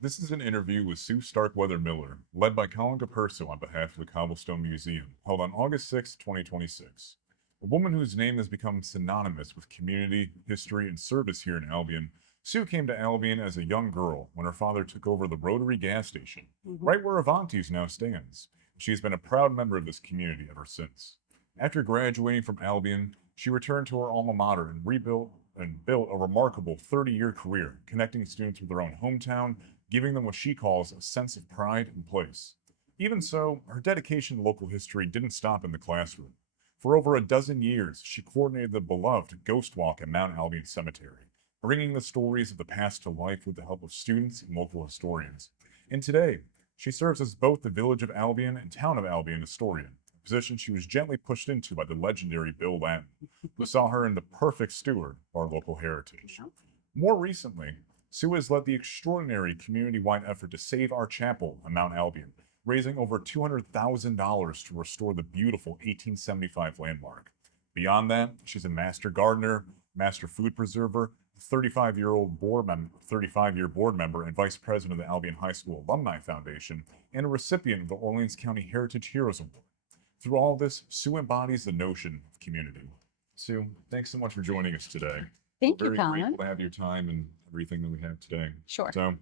This is an interview with Sue Starkweather Miller, led by Colin Caperso on behalf of the Cobblestone Museum, held on August 6, 2026. A woman whose name has become synonymous with community, history, and service here in Albion. Sue came to Albion as a young girl when her father took over the Rotary gas station, right where Avanti's now stands. She has been a proud member of this community ever since. After graduating from Albion, she returned to her alma mater and rebuilt and built a remarkable 30-year career, connecting students with their own hometown, giving them what she calls a sense of pride and place. Even so, her dedication to local history didn't stop in the classroom. For over a dozen years, she coordinated the beloved Ghost Walk at Mount Albion Cemetery, bringing the stories of the past to life with the help of students and local historians. And today, she serves as both the Village of Albion and Town of Albion historian, a position she was gently pushed into by the legendary Bill Lamb, who saw her in the perfect steward of our local heritage. More recently, Sue has led the extraordinary community-wide effort to save our chapel on Mount Albion, raising over $200,000 to restore the beautiful 1875 landmark. Beyond that, she's a master gardener, master food preserver, 35-year board member and vice president of the Albion High School Alumni Foundation, and a recipient of the Orleans County Heritage Heroes Award. Through all this, Sue embodies the notion of community. Sue, thanks so much for joining us today. Thank you, Very Colin. grateful to have your time and everything that we have today. Sure. So,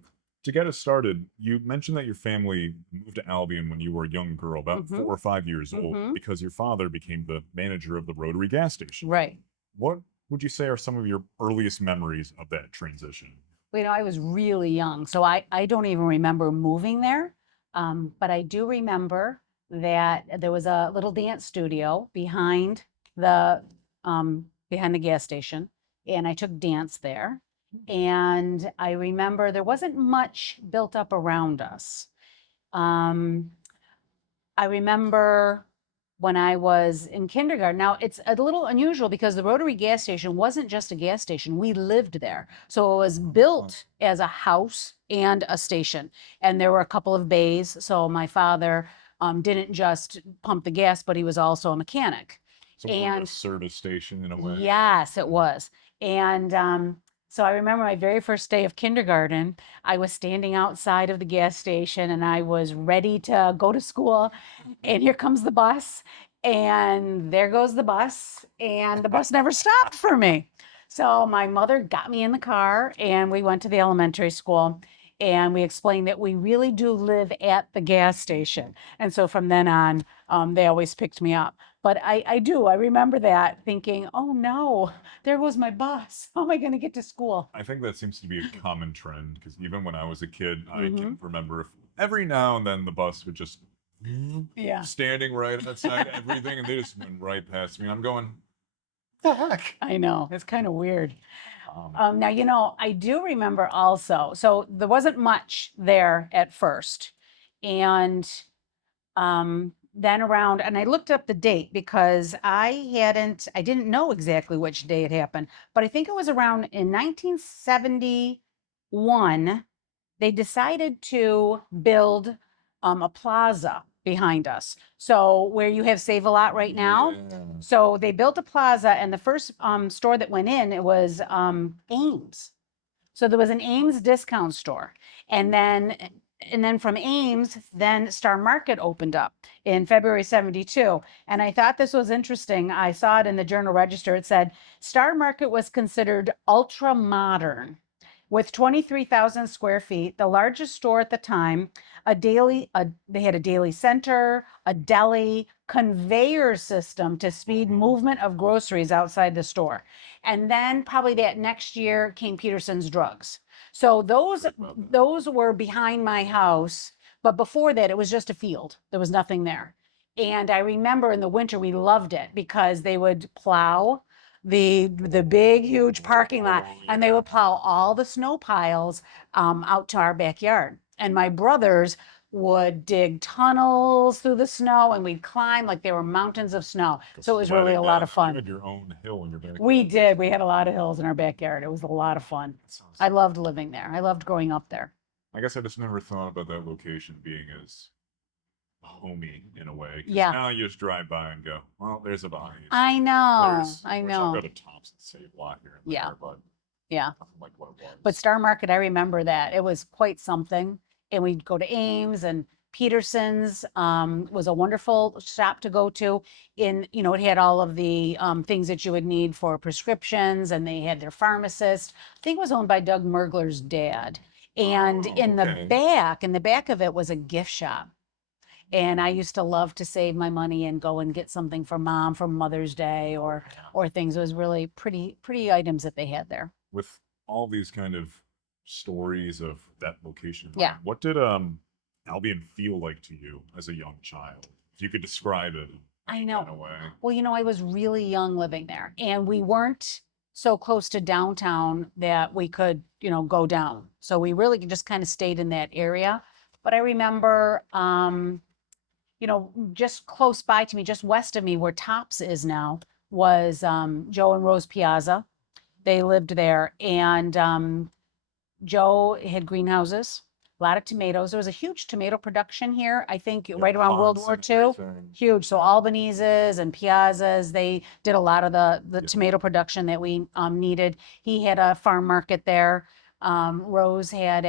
to get us started, you mentioned that your family moved to Albion when you were a young girl, about 4 or 5 years old, because your father became the manager of the Rotary gas station. Right. What would you say are some of your earliest memories of that transition? Well, I was really young, so I don't even remember moving there. But I do remember that there was a little dance studio behind the gas station, and I took dance there. And I remember there wasn't much built up around us. Um, I remember when I was in kindergarten. Now, it's a little unusual because the Rotary gas station wasn't just a gas station. We lived there. So it was built as a house and a station. And there were a couple of bays. So my father didn't just pump the gas, but he was also a mechanic. So more of a service station in a way. Yes, it was. And so I remember my very first day of kindergarten, I was standing outside of the gas station and I was ready to go to school. And here comes the bus. And there goes the bus. And the bus never stopped for me. So my mother got me in the car and we went to the elementary school. And we explained that we really do live at the gas station. And so from then on, they always picked me up. But I remember that thinking, oh no, there goes my bus. How am I going to get to school? I think that seems to be a common trend because even when I was a kid, I Mm-hmm. can remember if every now and then the bus would just Yeah, standing right outside everything and they just went right past me. I'm going, what the heck? I know. It's kind of weird. Um, Now, I do remember also, so there wasn't much there at first. And then around, and I looked up the date because I didn't know exactly which day it happened, but I think it was around in 1971, they decided to build a plaza behind us. So where you have Save a Lot right now. yeah. So they built a plaza, and the first store that went in, it was Ames. So there was an Ames discount store, and then from Ames, then Star Market opened up in February 72. And I thought this was interesting. I saw it in the Journal Register. It said Star Market was considered ultra modern with 23,000 square feet, the largest store at the time. They had a daily center, a deli, conveyor system to speed movement of groceries outside the store. And then probably that next year came Peterson's Drugs. So those were behind my house, but before that it was just a field. There was nothing there. And I remember in the winter we loved it because they would plow the big huge parking lot, and they would plow all the snow piles out to our backyard. And my brothers would dig tunnels through the snow and we'd climb like there were mountains of snow. So it was really a lot of You fun. had your own hill in your backyard. We did. We had a lot of hills in our backyard. It was a lot of fun. I loved living there. I loved growing up there. I guess I just never thought about that location being as homey in a way. 'Cause Yeah. now you just drive by and go, well, there's a Bonnie's. I know. There's, I which know. I'll go to Thompson Save Lot here and Yeah. there, but Yeah. Nothing like what it was. But Star Market, I remember that. It was quite something. And we'd go to Ames and Peterson's was a wonderful shop to go to. It had all of the things that you would need for prescriptions, and they had their pharmacist. I think it was owned by Doug Mergler's dad. And Oh, in okay. the back of it was a gift shop. And I used to love to save my money and go and get something for mom for Mother's Day or things. It was really pretty items that they had there. With all these kind of stories of that location, Yeah. what did Albion feel like to you as a young child? If you could describe it I in know. a way. Well, I was really young living there, and we weren't so close to downtown that we could, go down. So we really just kind of stayed in that area. But I remember, just close by to me, just west of me, where Tops is now, was Joe and Rose Piazza. They lived there, and Joe had greenhouses, a lot of tomatoes. There was a huge tomato production here, I think, right around World War II. Huge. So Albanese's and Piazzas, they did a lot of the tomato production that we needed. He had a farm market there. Rose had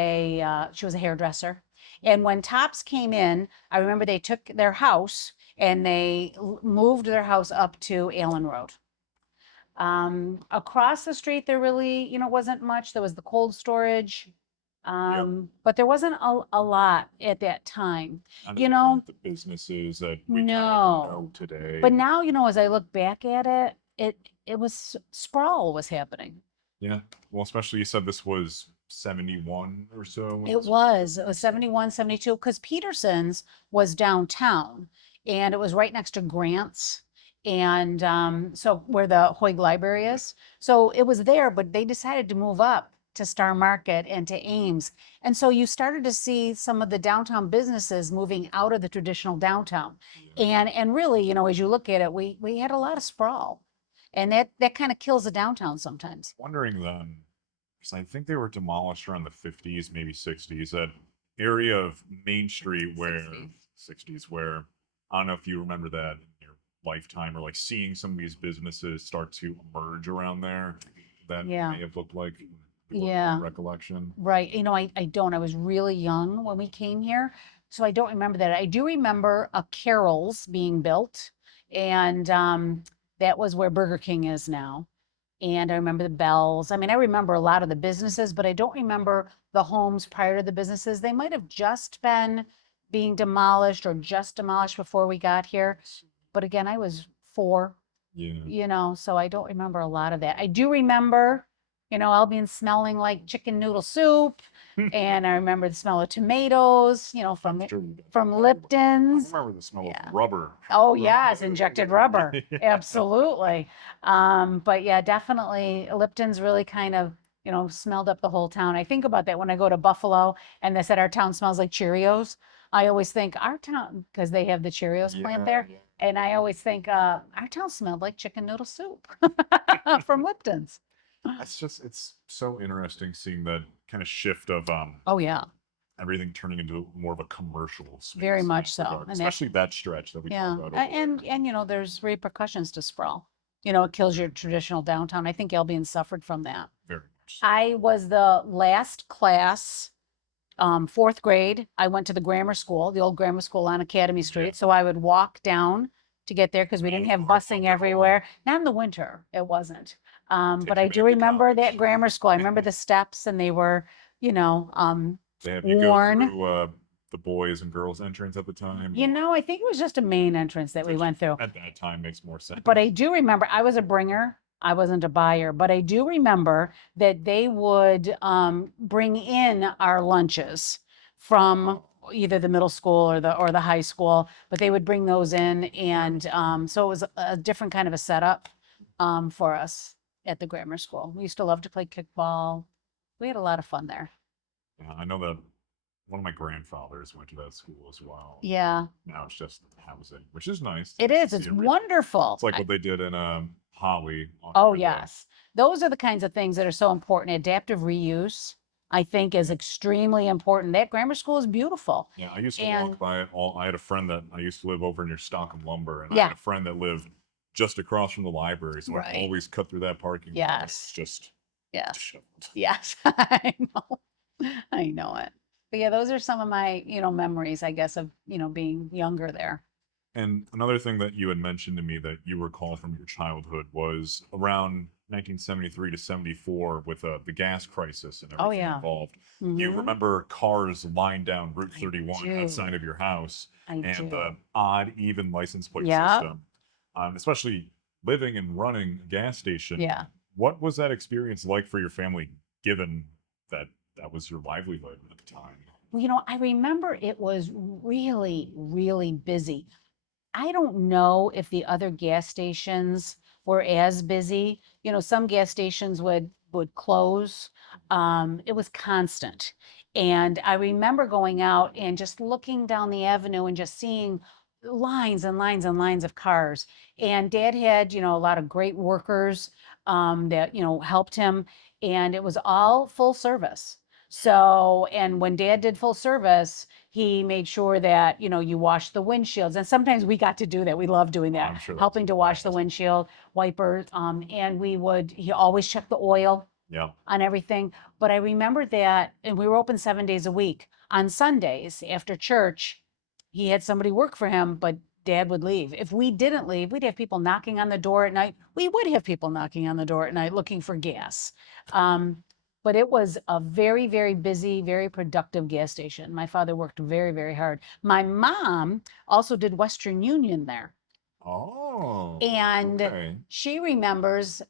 she was a hairdresser. And when Tops came in, I remember they took their house and they moved their house up to Allen Road. Across the street, there really, wasn't much. There was the cold storage. But there wasn't a lot at that time. Not You as many know, of the businesses that we kind of no. know today. But now, as I look back at it, it was sprawl was happening. Yeah. Well, especially you said this was 71 or so. when It this was. It opened. was 71, 72, because Peterson's was downtown and it was right next to Grant's. And so where the Hoyt Library is. So it was there, but they decided to move up to Star Market and to Ames. And so you started to see some of the downtown businesses moving out of the traditional downtown. Yeah. And really, as you look at it, we had a lot of sprawl. And that kind of kills the downtown sometimes. Wondering then, because I think they were demolished around the 50s, maybe 60s, that area of Main Street where 60s, where I don't know if you remember that in your lifetime or like seeing some of these businesses start to emerge around there. That Yeah. may have looked like your Yeah. recollection. Right. I don't. I was really young when we came here, so I don't remember that. I do remember a Carol's being built, and that was where Burger King is now. And I remember the bells. I mean, I remember a lot of the businesses, but I don't remember the homes prior to the businesses. They might have just been being demolished or just demolished before we got here. But again, I was 4, Yeah. so I don't remember a lot of that. I do remember, Albion smelling like chicken noodle soup. And I remember the smell of tomatoes, from I'm sure you did. from I Lipton's. remember the smell Yeah. of rubber. Oh, yes, injected rubber. Yeah. Absolutely. But yeah, definitely Lipton's really kind of, smelled up the whole town. I think about that when I go to Buffalo and they said our town smells like Cheerios. I always think our town, because they have the Cheerios plant there. Yeah. And I always think our town smelled like chicken noodle soup from Lipton's. It's so interesting seeing that kind of shift of Oh, yeah, everything turning into more of a commercial space. very in much that so. regard, And that's, especially that stretch that we yeah. talked about. And there's repercussions to sprawl. It kills your traditional downtown. I think Albion suffered from that. Very much. I was the last class, 4th grade. I went to the grammar school, the old grammar school on Academy Street. Yeah. So I would walk down to get there because we didn't have busing everywhere. Not in the winter, it wasn't. But I do remember that grammar school. I remember the steps, and they were, They have you go worn. through the boys and girls entrance at the time. I think it was just a main entrance that we Which went through. At that time makes more sense. But I do remember I was a bringer. I wasn't a buyer, but I do remember that they would bring in our lunches from either the middle school or the high school, but they would bring those in, and so it was a different kind of a setup for us at the grammar school. We used to love to play kickball. We had a lot of fun there. Yeah, I know that one of my grandfathers went to that school as well. Yeah, Now it's just housing, which is nice. it is. See It's it wonderful. It's like what they did in Holly. Oh, yes. Those are the kinds of things that are so important. Adaptive reuse, I think, is extremely important. That grammar school is beautiful. Yeah, I used to And- walk by it all. I had a friend that I used to live over near Stock and Lumber, and I Yeah. had a friend that lived just across from the library, so I Right. always cut through that parking lot. Yes. It's just Yes. disheveled. Yes, I know. I know it. But yeah, those are some of my, memories, I guess, of, being younger there. And another thing that you had mentioned to me that you recall from your childhood was around 1973 to 74 with the gas crisis and Oh, everything yeah. involved. You Hmm. remember cars lined down Route I 31 outside do. of your house I and the do. odd, even license plate Yeah. system, especially living and running a gas station. Yeah. What was that experience like for your family, given that that was your livelihood at the time? Well, I remember it was really, really busy. I don't know if the other gas stations were as busy. Some gas stations would close. It was constant. And I remember going out and just looking down the avenue and just seeing lines and lines and lines of cars. And Dad had, a lot of great workers that, helped him. And it was all full service. So, and when Dad did full service, he made sure that, you wash the windshields. And sometimes we got to do that. We love doing that, I'm sure that was a helping to wash the blast. windshield wipers. And he always checked the oil Yeah. on everything. But I remember that, and we were open 7 days a week. On Sundays after church, he had somebody work for him, but Dad would leave. If we didn't leave, we'd have people knocking on the door at night. We would have people knocking on the door at night looking for gas. But it was a very, very busy, very productive gas station. My father worked very, very hard. My mom also did Western Union there. Oh, And okay. she remembers,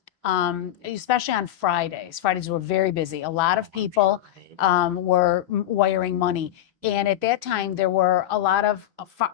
especially on Fridays. Fridays were very busy. A lot of people were wiring money. And at that time, there were a lot of,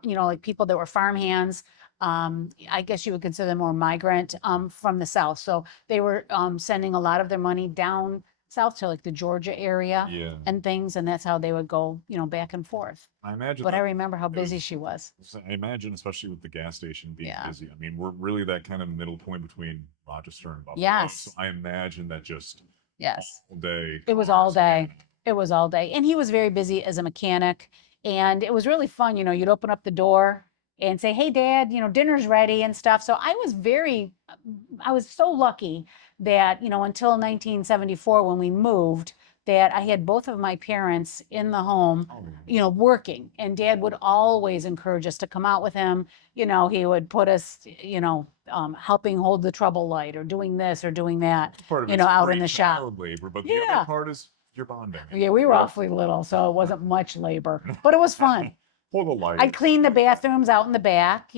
like people that were farmhands. I guess you would consider them more migrant from the South. So they were sending a lot of their money down south to like the Georgia area Yeah. and things. And that's how they would go, back and forth. I imagine But I that remember how it busy was, she was. I imagine, especially with the gas station being Yeah. busy. I mean, we're really that kind of middle point between Rochester and Buffalo. So Yes. I imagine that just Yes. all day. It was all cars and- day. It was all day. And he was very busy as a mechanic. And it was really fun. You'd open up the door and say, "Hey, Dad, dinner's ready," and stuff. So I was so lucky that, until 1974 when we moved, that I had both of my parents in the home, Oh, working. And Dad would always encourage us to come out with him. He would put us, helping hold the trouble light or doing this or doing that, part of it's out in free the shop. child labor, but the Yeah. other part is you're bonding. Yeah, we were Yep. awfully little, so it wasn't much labor, but it was fun. Pull the light. I'd clean the bathrooms out in the back.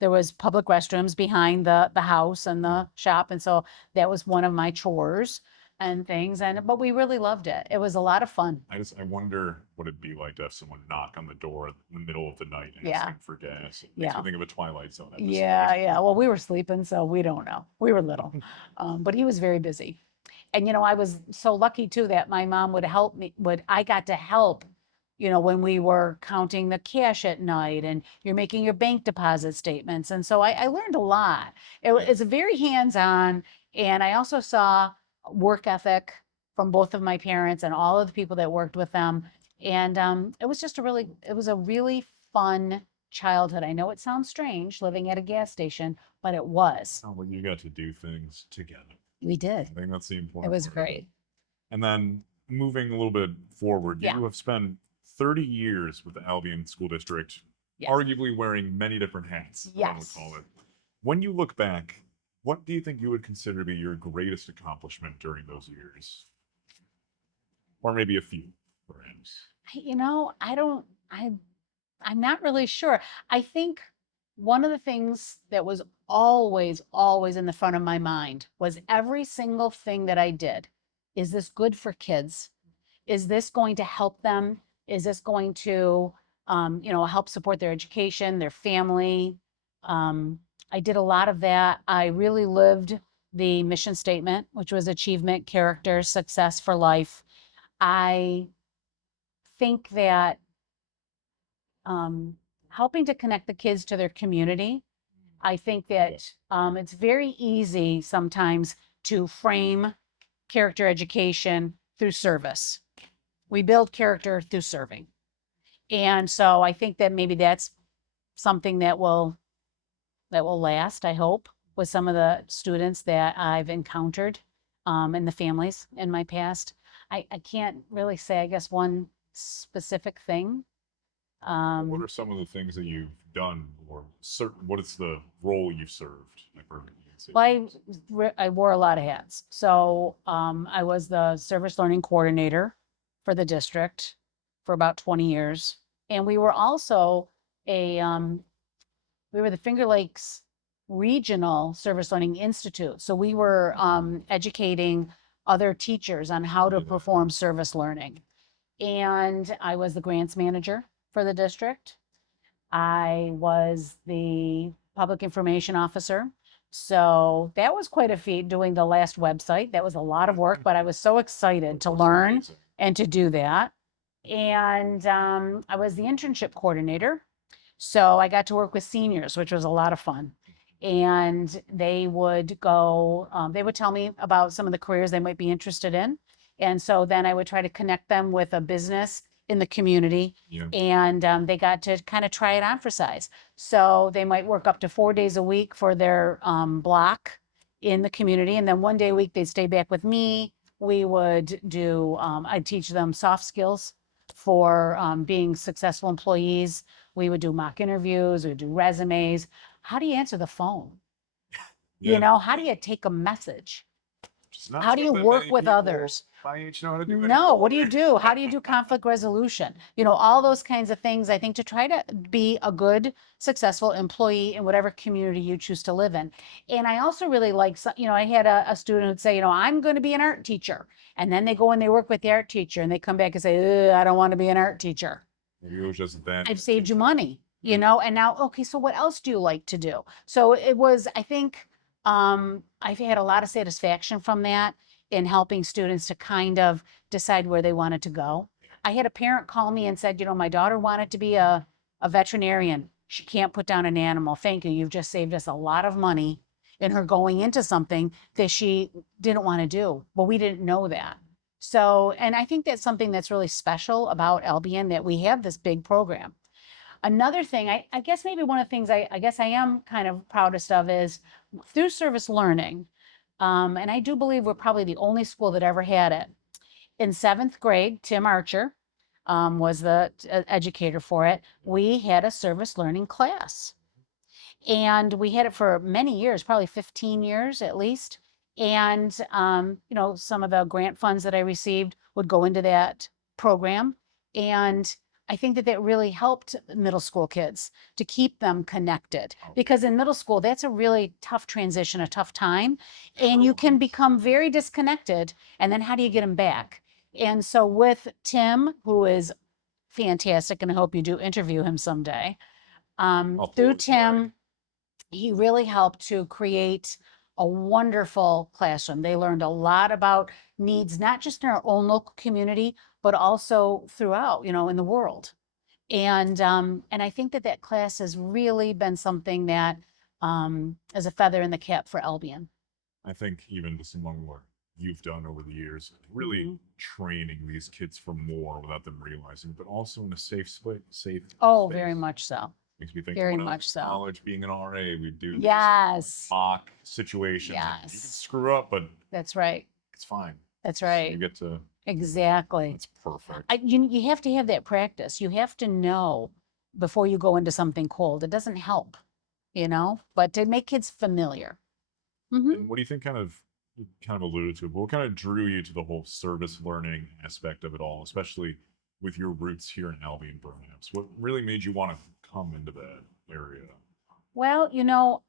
There was public restrooms behind the house and the shop, and so that was one of my chores and things. But we really loved it. It was a lot of fun. I wonder what it'd be like to have someone knock on the door in the middle of the night asking Yeah. for gas. It makes Yeah. me think of a Twilight Zone episode. Yeah, yeah. Well, we were sleeping, so we don't know. We were little, but he was very busy. And I was so lucky too that my mom would help me. I got to help, when we were counting the cash at night and you're making your bank deposit statements. And so I learned a lot. It's very hands-on, and I also saw work ethic from both of my parents and all of the people that worked with them. And it was a really fun childhood. I know it sounds strange living at a gas station, but it was. Oh, well, you got to do things together. We did. I think that's the It important was part of it. great. And then moving a little bit forward, Yeah. you have spent 30 years with the Albion School District, Yes. arguably wearing many different hats, I would Yes. call it. When you look back, what do you think you would consider to be your greatest accomplishment during those years? Or maybe a few, perhaps. I don't, I'm not really sure. I think one of the things that was always, always in the front of my mind was every single thing that I did. Is this good for kids? Is this going to help them? Is this going to, help support their education, their family? I did a lot of that. I really lived the mission statement, which was achievement, character, success for life. I think that helping to connect the kids to their community. I think that it's very easy sometimes to frame character education through service. We build character through serving. And so I think that maybe that's something that will last, I hope, with some of the students that I've encountered. and the families in my past. I can't really say, I guess, one specific thing. What Um, are some of the things that you've done, or certain? What is the role you've served? I've heard you say well, that. I wore a lot of hats. So I was the service learning coordinator for the district for about 20 years. And we were also a, we were the Finger Lakes Regional Service Learning Institute. So we were educating other teachers on how to perform service learning. And I was the grants manager for the district. I was the public information officer. So that was quite a feat doing the last website. That was a lot of work, but I was so excited to That's learn amazing. and to do that. And I was the internship coordinator. So I got to work with seniors, which was a lot of fun. And they would go, they would tell me about some of the careers they might be interested in. And so then I would try to connect them with a business in the community. Yeah. And they got to kind of try it on for size. So they might work up to 4 days a week for their block in the community. And then one day a week, they'd stay back with me. We would do, I'd teach them soft skills for being successful employees. We would do mock interviews, we would do resumes. How do you answer the phone? You Yeah. know, how do you take a message? Just not How do you so that work many with people others? my age know how to do No, what do you anymore. do? How do you do conflict resolution? You know, all those kinds of things, I think, to try to be a good, successful employee in whatever community you choose to live in. And I also really like, you know, I had a student who'd say, you know, I'm going to be an art teacher. And then they go and they work with the art teacher and they come back and say, I don't want to be an art teacher. Maybe it was just that. I've saved you money, you know, and now, okay, so what else do you like to do? So it was, I think, I've had a lot of satisfaction from that in helping students to kind of decide where they wanted to go. I had a parent call me and said, you know, my daughter wanted to be a veterinarian. She can't put down an animal. Thank you. You've just saved us a lot of money in her going into something that she didn't want to do. But we didn't know that. So, and I think that's something that's really special about Albion that we have this big program. Another thing, I guess maybe one of the things I guess I am kind of proudest of is through service learning, and I do believe we're probably the only school that ever had it. In seventh grade, Tim Archer was the educator for it. We had a service learning class. And we had it for many years, probably 15 years at least. And, you know, some of the grant funds that I received would go into that program. And I think that that really helped middle school kids to keep them connected because in middle school, that's a really tough transition, a tough time. And you can become very disconnected. And then how do you get them back? And so with Tim, who is fantastic, and I hope you do interview him someday, I'll pull through his leg. Tim, he really helped to create a wonderful classroom. They learned a lot about needs, not just in our own local community, but also throughout, you know, in the world. And I think that that class has really been something that is a feather in the cap for Albion. I think even just among what you've done over the years, really Mhm. training these kids for more without them realizing, but also in a safe space. Safe Oh, space. very much so. Makes me think Very when I was much in so. college, being an RA, we do these Yes. mock situations. And you can Yes. screw up, but That's right. it's fine. That's So right. you get to. Exactly. That's perfect. You have to have that practice. You have to know before you go into something cold. It doesn't help, you know, but to make kids familiar. Mhm. And what do you think kind of you kind of alluded to it, but what kind of drew you to the whole service learning aspect of it all, especially with your roots here in Albion, perhaps? What really made you want to come into that area? Well, you know,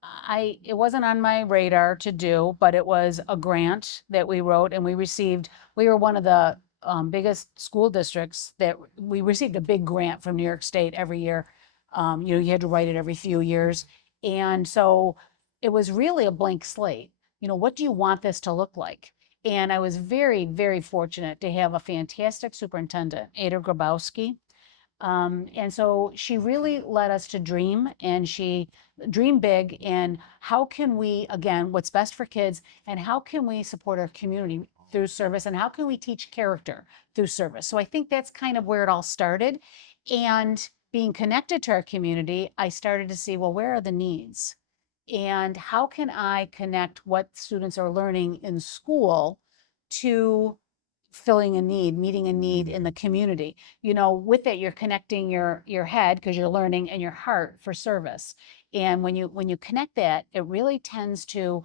it wasn't on my radar to do, but it was a grant that we wrote and we received. We were one of the biggest school districts that we received a big grant from New York State every year. You know, you had to write it every few years. And so it was really a blank slate. You know, what do you want this to look like? And I was very, very fortunate to have a fantastic superintendent, Ada Grabowski. And so she really led us to dream and she dream big and how can we, again, what's best for kids and how can we support our community through service and how can we teach character through service? So I think that's kind of where it all started. And being connected to our community, I started to see, well, where are the needs? And how can I connect what students are learning in school to filling a need, meeting a need in the community. With that, you're connecting your head because you're learning and your heart for service. And when you connect that, it really tends to,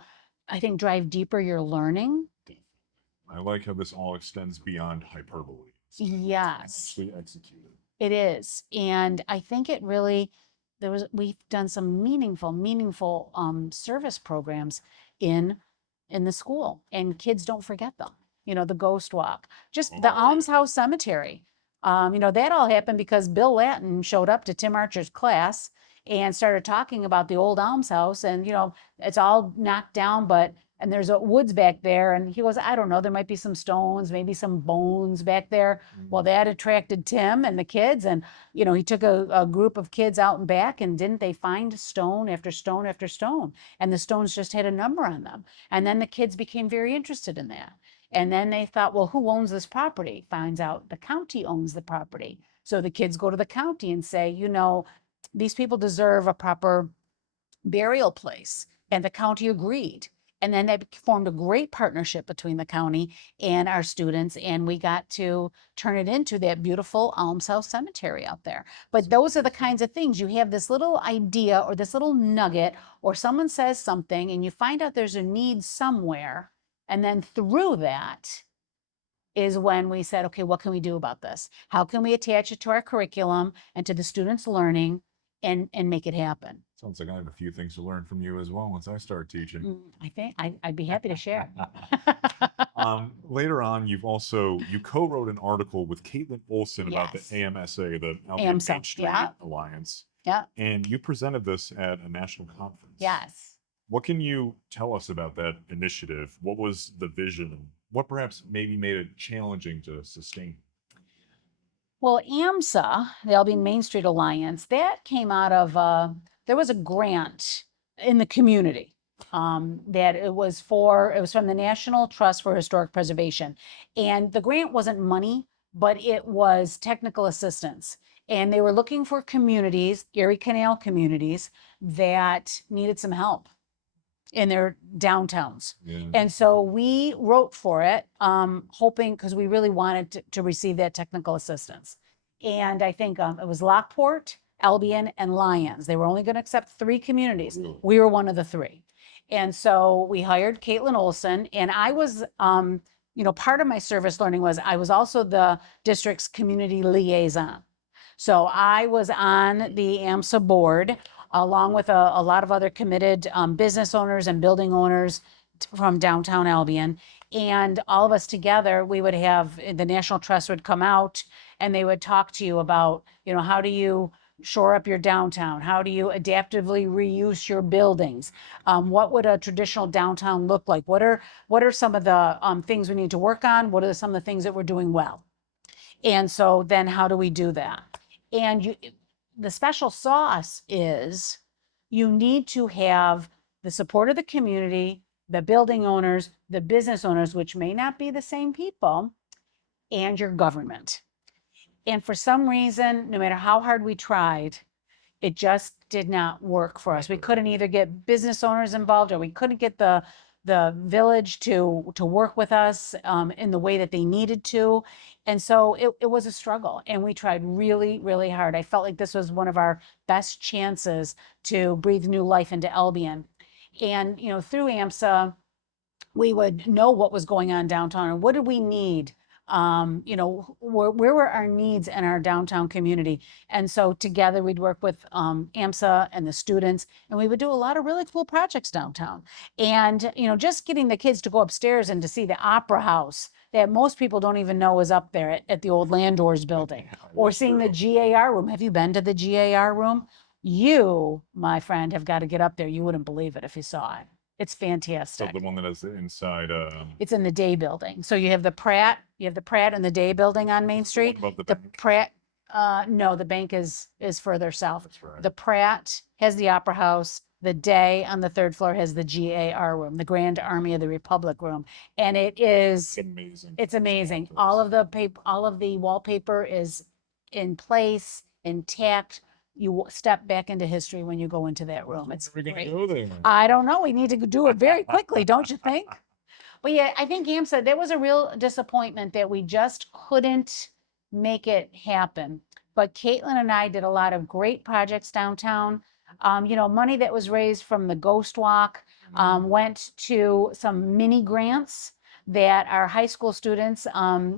I think, drive deeper your learning. I like how this all extends beyond hyperbole. It's Yes, actually executed. it is. And I think it really, we've done some meaningful service programs in the school, and kids don't forget them. The ghost walk, just the Oh, Alms yeah. House Cemetery. That all happened because Bill Lattin showed up to Tim Archer's class and started talking about the old almshouse, and it's all knocked down, and there's a woods back there, and he goes, I don't know, there might be some stones, maybe some bones back there. Well, that attracted Tim and the kids, and he took a group of kids out and back, and didn't they find stone after stone after stone, and the stones just had a number on them. And then the kids became very interested in that. And then they thought, well, who owns this property? Finds out the county owns the property. So the kids go to the county and say, these people deserve a proper burial place. And the county agreed. And then they formed a great partnership between the county and our students, and we got to turn it into that beautiful almshouse cemetery out there. But those are the kinds of things. You have this little idea or this little nugget, or someone says something and you find out there's a need somewhere. And then through that is when we said, okay, what can we do about this? How can we attach it to our curriculum and to the students' learning and make it happen? Sounds like I have a few things to learn from you as well once I start teaching. I think I'd be happy to share. Later on, you co-wrote an article with Caitlin Olson about the Yes. AMSA, the Albion AMSA, Main Street yeah. Alliance, Yeah, and you presented this at a national conference. yes. What can you tell us about that initiative? What was the vision, and what perhaps maybe made it challenging to sustain? Well, AMSA, the Albion Main Street Alliance, that came out of, there was a grant in the community. That it was from the National Trust for Historic Preservation. And the grant wasn't money, but it was technical assistance. And they were looking for communities, Erie Canal communities, that needed some help in their downtowns. Yeah. And so we wrote for it, hoping, because we really wanted to receive that technical assistance. And I think it was Lockport, Albion, and Lyons. They were only going to accept 3 communities. Really? We were one of the 3. And so we hired Caitlin Olson, and I was, part of my service learning was I was also the district's community liaison. So I was on the AMSA board, along with a lot of other committed business owners and building owners from downtown Albion. And all of us together, we would have, the National Trust would come out and they would talk to you about, how do you shore up your downtown? How do you adaptively reuse your buildings? What would a traditional downtown look like? What are some of the things we need to work on? What are some of the things that we're doing well? And so then how do we do that? And the special sauce is you need to have the support of the community, the building owners, the business owners, which may not be the same people, and your government. And for some reason, no matter how hard we tried, it just did not work for us. We couldn't either get business owners involved, or we couldn't get the village to work with us in the way that they needed to. And so it was a struggle, and we tried really, really hard. I felt like this was one of our best chances to breathe new life into Albion. And, through AMSA, we would know what was going on downtown and what did we need. Where were our needs in our downtown community? And so together we'd work with AMSA and the students, and we would do a lot of really cool projects downtown. And, just getting the kids to go upstairs and to see the Opera House that most people don't even know is up there at the old Landors building, or seeing the GAR room. Have you been to the GAR room? You, my friend, have got to get up there. You wouldn't believe it if you saw it. It's So fantastic. the one that is inside. It's in the Day building. So you have the Pratt and the Day building on Main Street. above the The bank? Pratt, no, the bank is further south. That's right. The Pratt has the Opera House. The Day on the 3rd floor has the GAR room, the Grand Army of the Republic room. And It's amazing. it's amazing. All of the wallpaper is in place, intact. You step back into history when you go into that room. It's We're gonna great. go there. I don't know. We need to do it very quickly, don't you think? But yeah, I think said there was a real disappointment that we just couldn't make it happen. But Caitlin and I did a lot of great projects downtown. Money that was raised from the Ghost Walk went to some mini grants that our high school students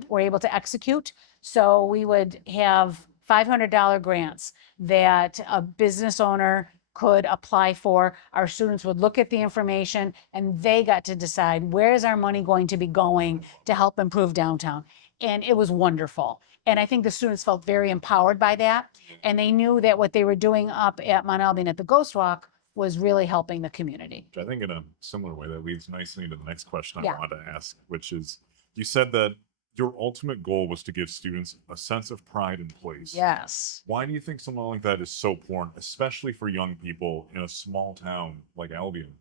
were able to execute. So we would have $500 grants that a business owner could apply for. Our students would look at the information and they got to decide, where is our money going to be going to help improve downtown? And it was wonderful. And I think the students felt very empowered by that. And they knew that what they were doing up at Mount Albion at the Ghost Walk was really helping the community. I think in a similar way that leads nicely into the next question I Yeah. wanted to ask, which is, you said that your ultimate goal was to give students a sense of pride in place. Yes. Why do you think something like that is so important, especially for young people in a small town like Albion?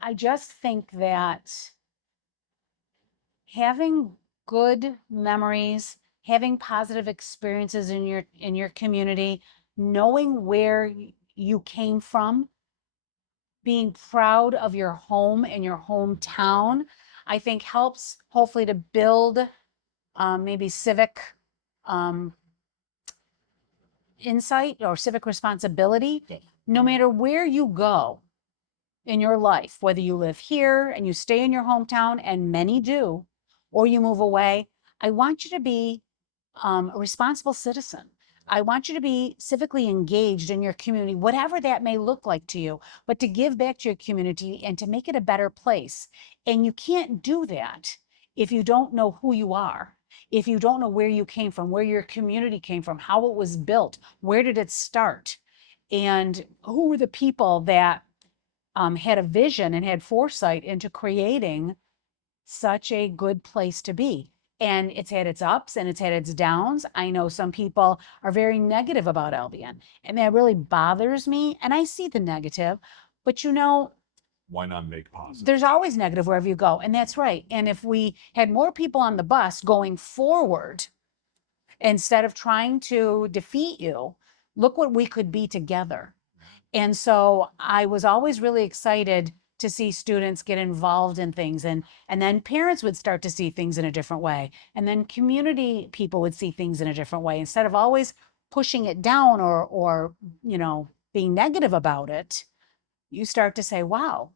I just think that having good memories, having positive experiences in your community, knowing where you came from, being proud of your home and your hometown, I think helps hopefully to build maybe civic insight or civic responsibility. No matter where you go in your life, whether you live here and you stay in your hometown, and many do, or you move away, I want you to be a responsible citizen. I want you to be civically engaged in your community, whatever that may look like to you, but to give back to your community and to make it a better place. And you can't do that if you don't know who you are, if you don't know where you came from, where your community came from, how it was built, where did it start, and who were the people that had a vision and had foresight into creating such a good place to be. And it's had its ups and it's had its downs. I know some people are very negative about Albion, and that really bothers me. And I see the negative, but Why not make positive? there's always negative wherever you go. And that's right. And if we had more people on the bus going forward instead of trying to defeat you, look what we could be together. And so I was always really excited to see students get involved in things, and then parents would start to see things in a different way, and then community people would see things in a different way instead of always pushing it down or being negative about it. You start to say, wow,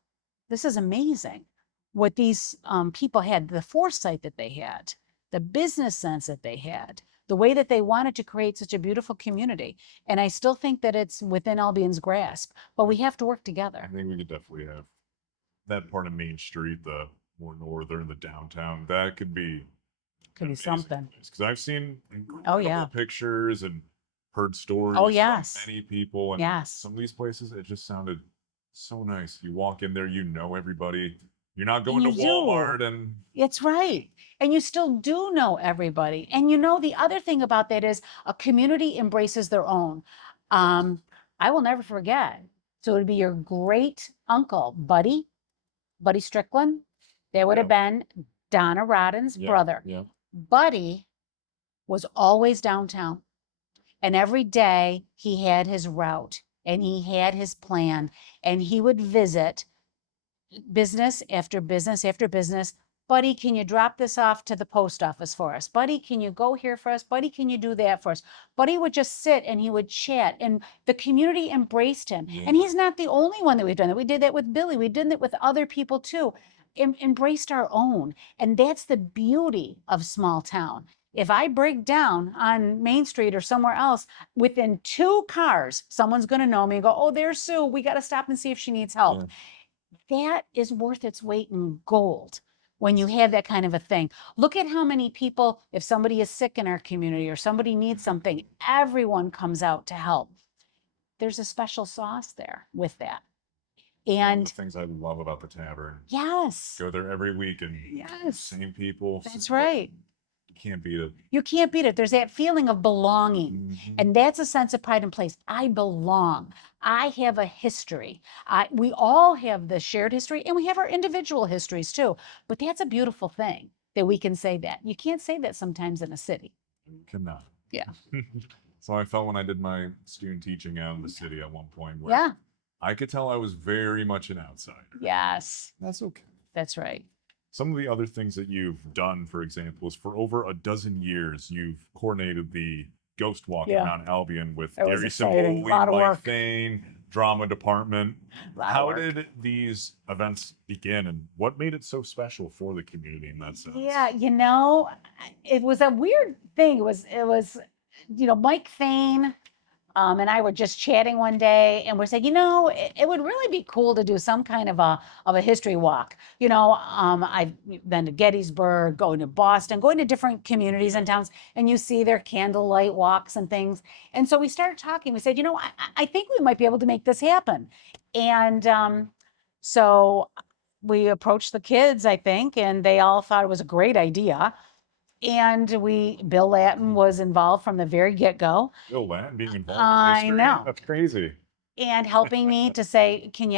this is amazing what these people had, the foresight that they had, the business sense that they had, the way that they wanted to create such a beautiful community. And I still think that it's within Albion's grasp, but we have to work I together. think we could definitely have that part of Main Street, the more northern, the downtown. That could be Something. Because I've seen Oh, yeah. pictures and heard stories Oh, from yes. many people, and Yes. some of these places it just sounded so nice. You walk in there, you know everybody. You're not going to You do. Walmart and It's right. And you still do know everybody. And the other thing about that is a community embraces their own. I will never forget. So it would be your great uncle, Buddy Strickland. That would have been Donna Rodden's brother. Yeah. Buddy was always downtown. And every day he had his route and he had his plan, and he would visit business after business after business. Buddy, can you drop this off to the post office for us? Buddy, can you go here for us? Buddy, can you do that for us? Buddy would just sit and he would chat, and the community embraced him. Yeah. And he's not the only one that we've done that. We did that with Billy. We did that with other people too. Embraced our own. And that's the beauty of small town. If I break down on Main Street or somewhere else, within 2 cars, someone's going to know me and go, oh, there's Sue. We got to stop and see if she needs help. Yeah. That is worth its weight in gold when you have that kind of a thing. Look at how many people, if somebody is sick in our community or somebody needs something, everyone comes out to help. There's a special sauce there with that. One of And the things I love about the tavern. yes, Go there every week and yes, same people. that's right. You can't beat it. You can't beat it. There's that feeling of belonging. Mhm. And that's a sense of pride and place. I belong. I have a history. We all have the shared history, and we have our individual histories too. But that's a beautiful thing that we can say that. You can't say that sometimes in a city. Cannot. Yeah. So I felt when I did my student teaching out in the city at one point where Yeah. I could tell I was very much an outsider. Yes, That's okay. that's right. Some of the other things that you've done, for example, is for over a dozen years, you've coordinated the Ghost Walk at Yeah. Mount Albion with It was Gary exciting. A Simboli, lot of Mike work. Thane, drama department. Lot of How work. did these events begin and what made it so special for the community in that sense? Yeah, it was a weird thing. It was, Mike Thane and I were just chatting one day, and we're saying, it would really be cool to do some kind of a history walk. I've been to Gettysburg, going to Boston, going to different communities and towns, and you see their candlelight walks and things. And so we started talking. We said, I think we might be able to make this happen. And so we approached the kids, I think, and they all thought it was a great idea. And Bill Latin was involved from the very get-go. Bill Latin being involved in I history? know. That's crazy. And helping me to say, can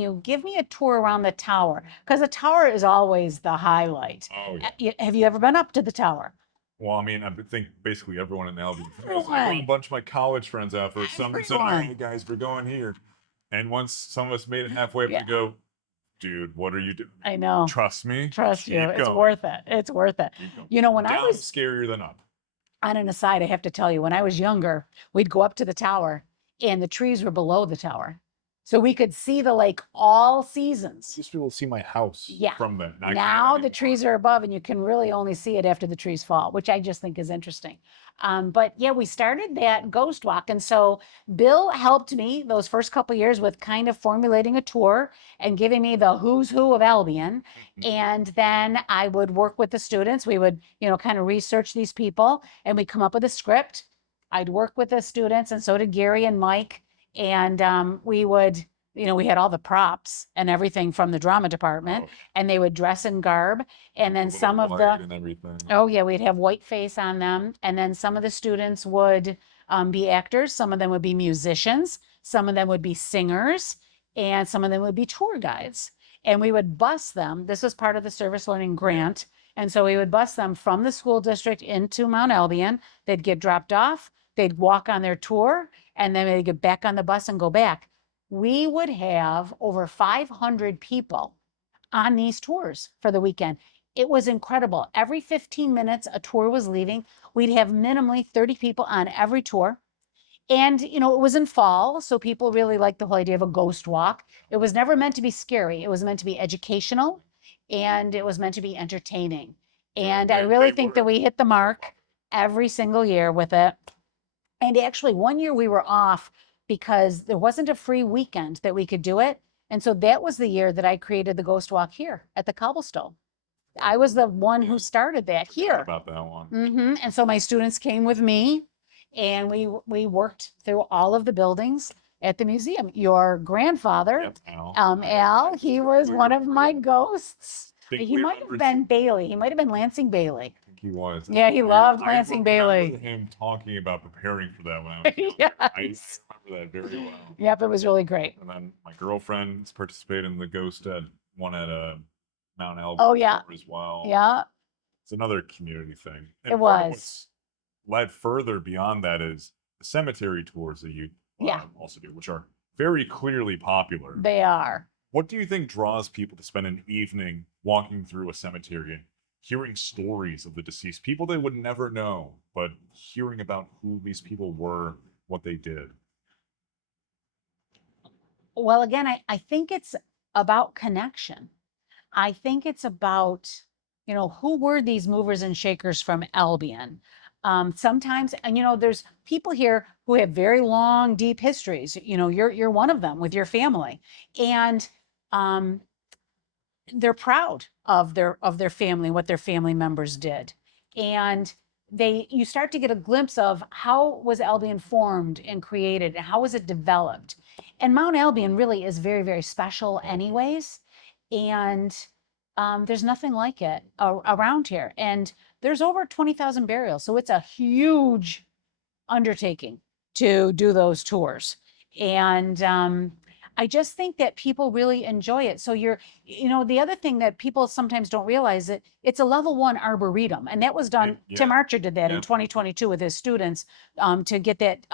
you give me a tour around the tower? Because the tower is always the highlight. Oh, yeah. Have you ever been up to the tower? Well, I mean, I think basically everyone in Albion. I brought Everyone. a bunch of my college friends out for some said, all Everyone. right, guys, we're going here. And once some of us made it halfway up, Yeah. we go, dude, what are you doing? I know. Trust me. Trust you. keep It's going, worth it. It's worth it. keep going. When I Down was scarier than up. on an aside, I have to tell you, when I was younger, we'd go up to the tower and the trees were below the tower. So we could see the lake all I seasons. used to be able to see my house Yeah. from there. I can't Now the anymore. trees are above and you can really only see it after the trees fall, which I just think is interesting. But yeah, we started that ghost walk. And so Bill helped me those first couple years with kind of formulating a tour and giving me the who's who of Albion. And then I would work with the students. We would, kind of research these people and we'd come up with a script. I'd work with the students, and so did Gary and Mike. And we would, we had all the props and everything from the drama department, Oh, and they would dress in garb. And then with some the of light the, and everything. oh yeah, we'd have white face on them. And then some of the students would be actors. Some of them would be musicians. Some of them would be singers. And some of them would be tour guides. And we would bus them. This was part of the service learning grant. And so we would bus them from the school district into Mount Albion. They'd get dropped off. They'd walk on their tour, and then they'd get back on the bus and go back. We would have over 500 people on these tours for the weekend. It was incredible. Every 15 minutes, a tour was leaving. We'd have minimally 30 people on every tour. And, it was in fall, so people really liked the whole idea of a ghost walk. It was never meant to be scary. It was meant to be educational, and it was meant to be entertaining. And I really think that we hit the mark every single year with it. And actually, one year we were off because there wasn't a free weekend that we could do it. And so that was the year that I created the Ghost Walk here at the Cobblestone. I was the one who started that Forgot here. about that one. And so my students came with me, and we worked through all of the buildings at the museum. Your grandfather, Yep, Al. Al, he was one of my ghosts. Think He we might have remember- been Bailey. He might have been Lansing Bailey. I think he was. Yeah, he loved Lansing Bailey. I remember him talking about preparing for that when I was young. I Yes. remember that very well. Yep, it was really great. And then my girlfriend participated in the ghost one at Mount Albion Oh, yeah. as well. Yeah, It's another community thing. And It part of was. what's led further beyond that is the cemetery tours that you Yeah. also do, which are very clearly popular. they are. What do you think draws people to spend an evening walking through a cemetery and hearing stories of the deceased? People they would never know, but hearing about who these people were, what they did. Well, again, I think it's about connection. I think it's about, who were these movers and shakers from Albion? Sometimes, and there's people here who have very long, deep histories. You're one of them with your family, and they're proud of their family, what their family members did, and you start to get a glimpse of how was Albion formed and created, and how was it developed. And Mount Albion really is very, very special, anyways, and there's nothing like it around here. And there's over 20,000 burials, so it's a huge undertaking to do those tours. And I just think that people really enjoy it. So the other thing that people sometimes don't realize that it's a level 1 arboretum, and that was done. Yeah. Tim Archer did that in Yeah. 2022 with his students to get that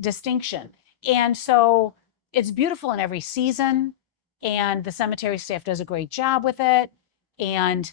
distinction. And so it's beautiful in every season, and the cemetery staff does a great job with it. And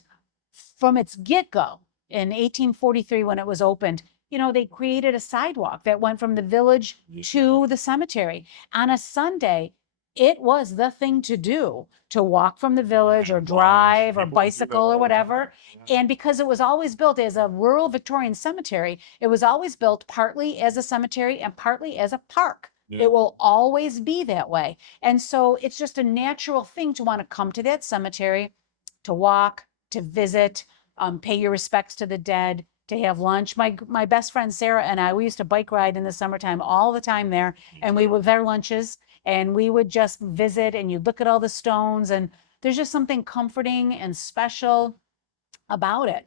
from its get-go in 1843, when it was opened, they created a sidewalk that went from the village to the cemetery. On a Sunday, it was the thing to do, to walk from the village or drive or bicycle or whatever. And because it was always built as a rural Victorian cemetery, it was always built partly as a cemetery and partly as a park. Yeah. It will always be that way. And so it's just a natural thing to want to come to that cemetery, to walk, to visit, pay your respects to the dead, to have lunch. My best friend Sarah and I, we used to bike ride in the summertime all the time there, and we would have lunches, and we would just visit, and you'd look at all the stones, and there's just something comforting and special about it.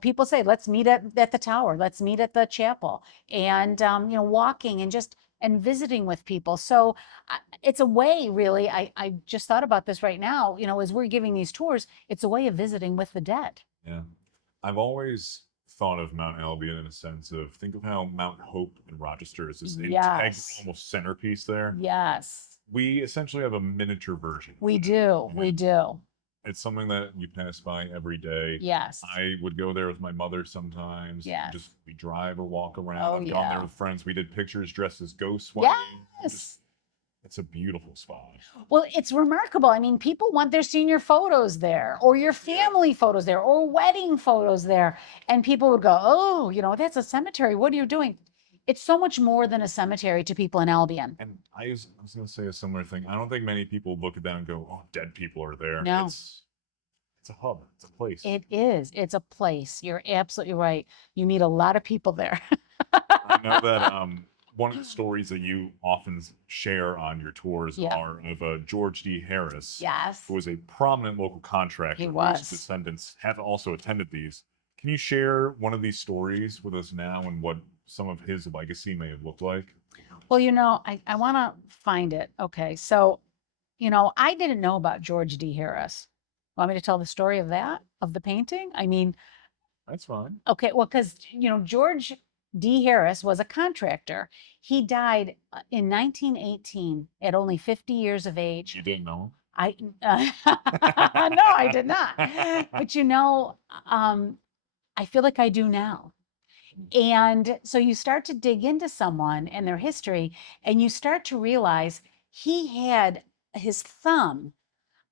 People say, let's meet at the tower, let's meet at the chapel, and walking and visiting with people. So it's a way, really, I just thought about this right now, as we're giving these tours, it's a way of visiting with the dead. Yeah. I've always thought of Mount Albion in a sense of, think of how Mount Hope in Rochester is this integral, Yes. almost centerpiece there. Yes, We essentially have a miniature version. we do. We do. It's something that you pass by every day. Yes. I would go there with my mother sometimes. Yes. Just we drive or walk around. Oh, I've gone there yeah. with friends. We did pictures dressed as ghosts. one day. Yes. It's a beautiful spot. Well, it's remarkable. I mean, people want their senior photos there, or your family photos there, or wedding photos there. And people would go, oh, that's a cemetery. What are you doing? It's so much more than a cemetery to people in Albion. And I was going to say a similar thing. I don't think many people look at that and go, oh, dead people are there. No. It's a hub. It's a place. It is. It's a place. You're absolutely right. You meet a lot of people there. I know that one of the stories that you often share on your tours Yeah. are of George D. Harris, Yes. who was a prominent local contractor He whose was. descendants have also attended these. Can you share one of these stories with us now and what some of his legacy may have looked like? Well, I want to find it. Okay. So, I didn't know about George D. Harris. Want me to tell the story of that, of the painting? I mean, That's fine. okay, well, because, George D. Harris was a contractor. He died in 1918 at only 50 years of age. You didn't know him? No, I did not. But I feel like I do now. And so you start to dig into someone and their history, and you start to realize he had his thumb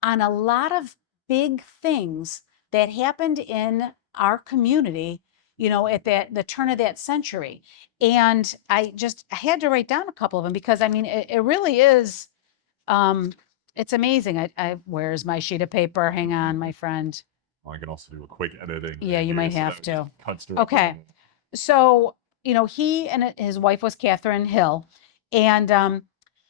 on a lot of big things that happened in our community, at the turn of that century. And I had to write down a couple of them because I mean, it really is, it's amazing. Where's my sheet of paper? Hang on, my friend. Well, I can also do a quick editing. Yeah, you here, might so have that to. just cuts directly Okay. in. So, he and his wife was Catherine Hill, and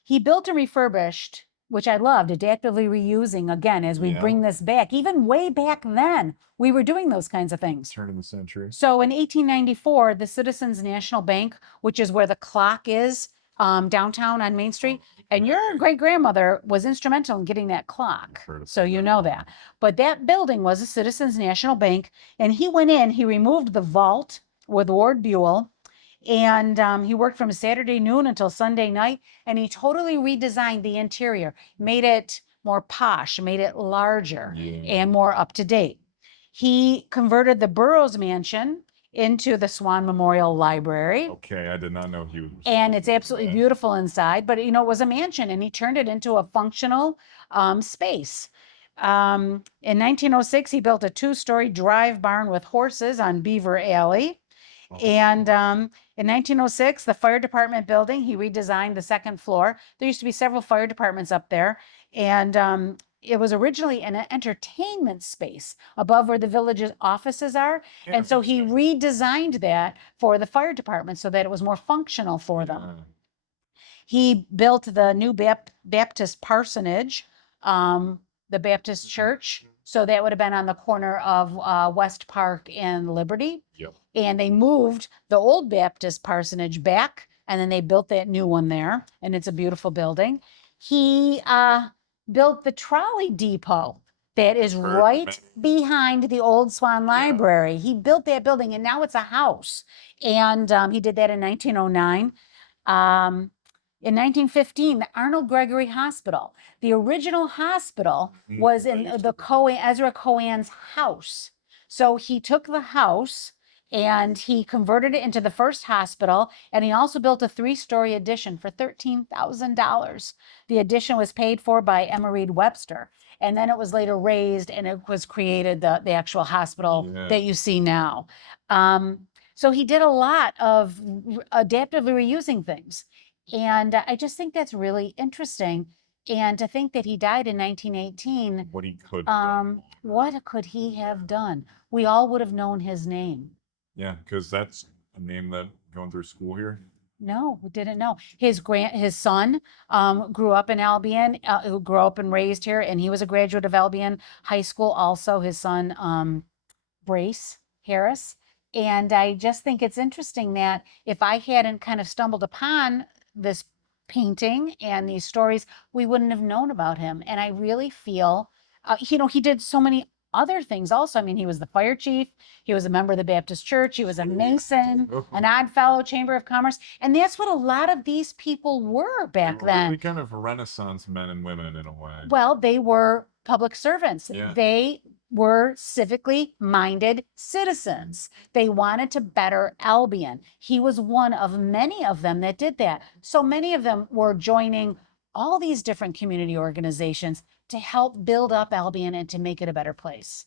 he built and refurbished, which I loved, adaptively reusing again as we Yeah. bring this back. Even way back then, we were doing those kinds of things. Turn of the century. So in 1894, the Citizens National Bank, which is where the clock is, downtown on Main Street, and your great grandmother was instrumental in getting that clock. Heard of So you know that. But that building was a Citizens National Bank, and he went in, he removed the vault with Ward Buell, and he worked from Saturday noon until Sunday night, and he totally redesigned the interior, made it more posh, made it larger and more up to date. He converted the Burroughs Mansion into the Swan Memorial Library. Okay, I did not know he was. And it's absolutely beautiful inside, but it was a mansion, and he turned it into a functional space. In 1906, he built a 2-story drive barn with horses on Beaver Alley. And in 1906, the fire department building, he redesigned the second floor. There used to be several fire departments up there. And it was originally an entertainment space above where the village's offices are. And so he redesigned that for the fire department so that it was more functional for them. He built the new Baptist parsonage, the Baptist church. So that would have been on the corner of West Park and Liberty. Yep. And they moved the old Baptist parsonage back, and then they built that new one there, and it's a beautiful building. He built the trolley depot that is right behind the old Swan Library. He built that building, and now it's a house. And he did that in 1909. In 1915, the Arnold Gregory Hospital. The original hospital was That in used the to be. Ezra Cohen's house. So he took the house and he converted it into the first hospital, and he also built a 3-story addition for $13,000. The addition was paid for by Emma Reed Webster, and then it was later raised and it was created the actual hospital Yeah. that you see now. So he did a lot of adaptively reusing things. And I just think that's really interesting. And to think that he died in 1918, What he could have done. what could he have done? We all would have known his name. Yeah, because that's a name that going through school here. No, we didn't know. His son grew up in Albion, who grew up and raised here, and he was a graduate of Albion High School. Also, his son Brace Harris. And I just think it's interesting that if I hadn't kind of stumbled upon this painting and these stories, we wouldn't have known about him. And I really feel, he did so many other things also. I mean, he was the fire chief, he was a member of the Baptist Church, he was a Mason, an Odd Fellow, Chamber of Commerce. And that's what a lot of these people were back then. Really kind of Renaissance men and women in a way. Well, they were public servants. Yeah. They were civically minded citizens. They wanted to better Albion. He was one of many of them that did that. So many of them were joining all these different community organizations to help build up Albion and to make it a better place.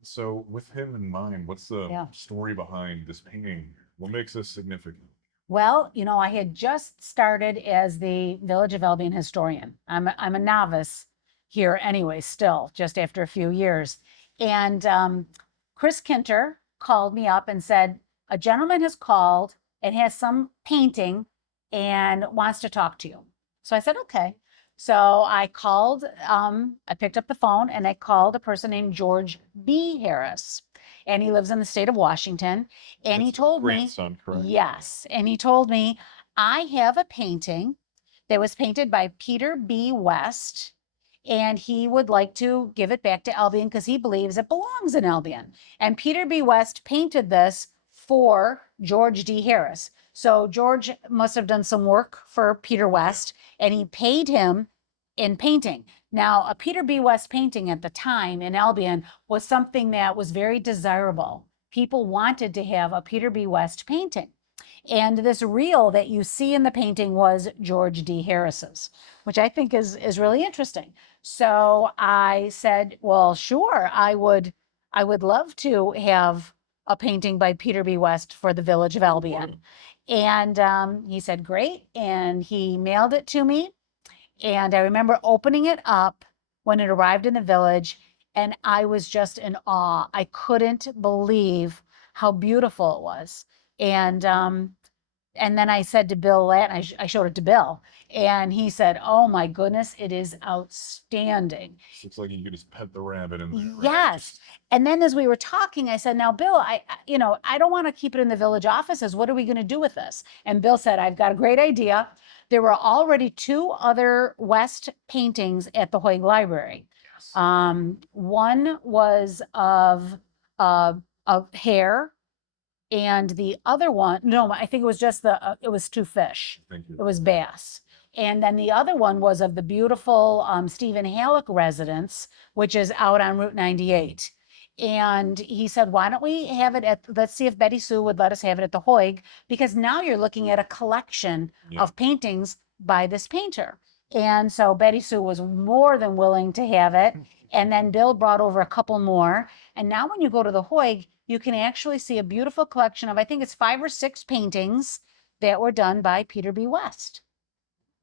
So, with him in mind, what's the Yeah. story behind this painting? What makes this significant? Well, I had just started as the Village of Albion historian. I'm a novice here anyway, still, just after a few years. And Chris Kinter called me up and said, a gentleman has called and has some painting and wants to talk to you. So I said, okay. So I called, I picked up the phone and I called a person named George B. Harris. And he lives in the state of Washington. And he That's his told me, grandson, correct? yes. And he told me, I have a painting that was painted by Peter B. West, and he would like to give it back to Albion because he believes it belongs in Albion. And Peter B. West painted this for George D. Harris. So George must have done some work for Peter West, and he paid him in painting. Now, a Peter B. West painting at the time in Albion was something that was very desirable. People wanted to have a Peter B. West painting. And this reel that you see in the painting was George D. Harris's, which I think is really interesting. So I said, well, sure, I would love to have a painting by Peter B. West for the Village of Albion. And he said, great. And he mailed it to me. And I remember opening it up when it arrived in the village, and I was just in awe. I couldn't believe how beautiful it was. And then I said to Bill Latin, I showed it to Bill, and he said, "Oh my goodness, it is outstanding." Looks like you could just pet the rabbit in there. Right? Yes. And then as we were talking, I said, "Now, Bill, I don't want to keep it in the village offices. What are we going to do with this?" And Bill said, "I've got a great idea. There were already 2 other West paintings at the Hoyt Library. Yes. One was of hair, and the other one, no, I think it was just it was 2 fish. Thank you. It was bass. And then the other one was of the beautiful Stephen Halleck residence, which is out on Route 98. And he said, why don't we have it let's see if Betty Sue would let us have it at the Hoyt, because now you're looking at a collection of paintings by this painter. And so Betty Sue was more than willing to have it. And then Bill brought over a couple more. And now when you go to the Hoyt, you can actually see a beautiful collection of, I think it's 5 or 6 paintings that were done by Peter B. West.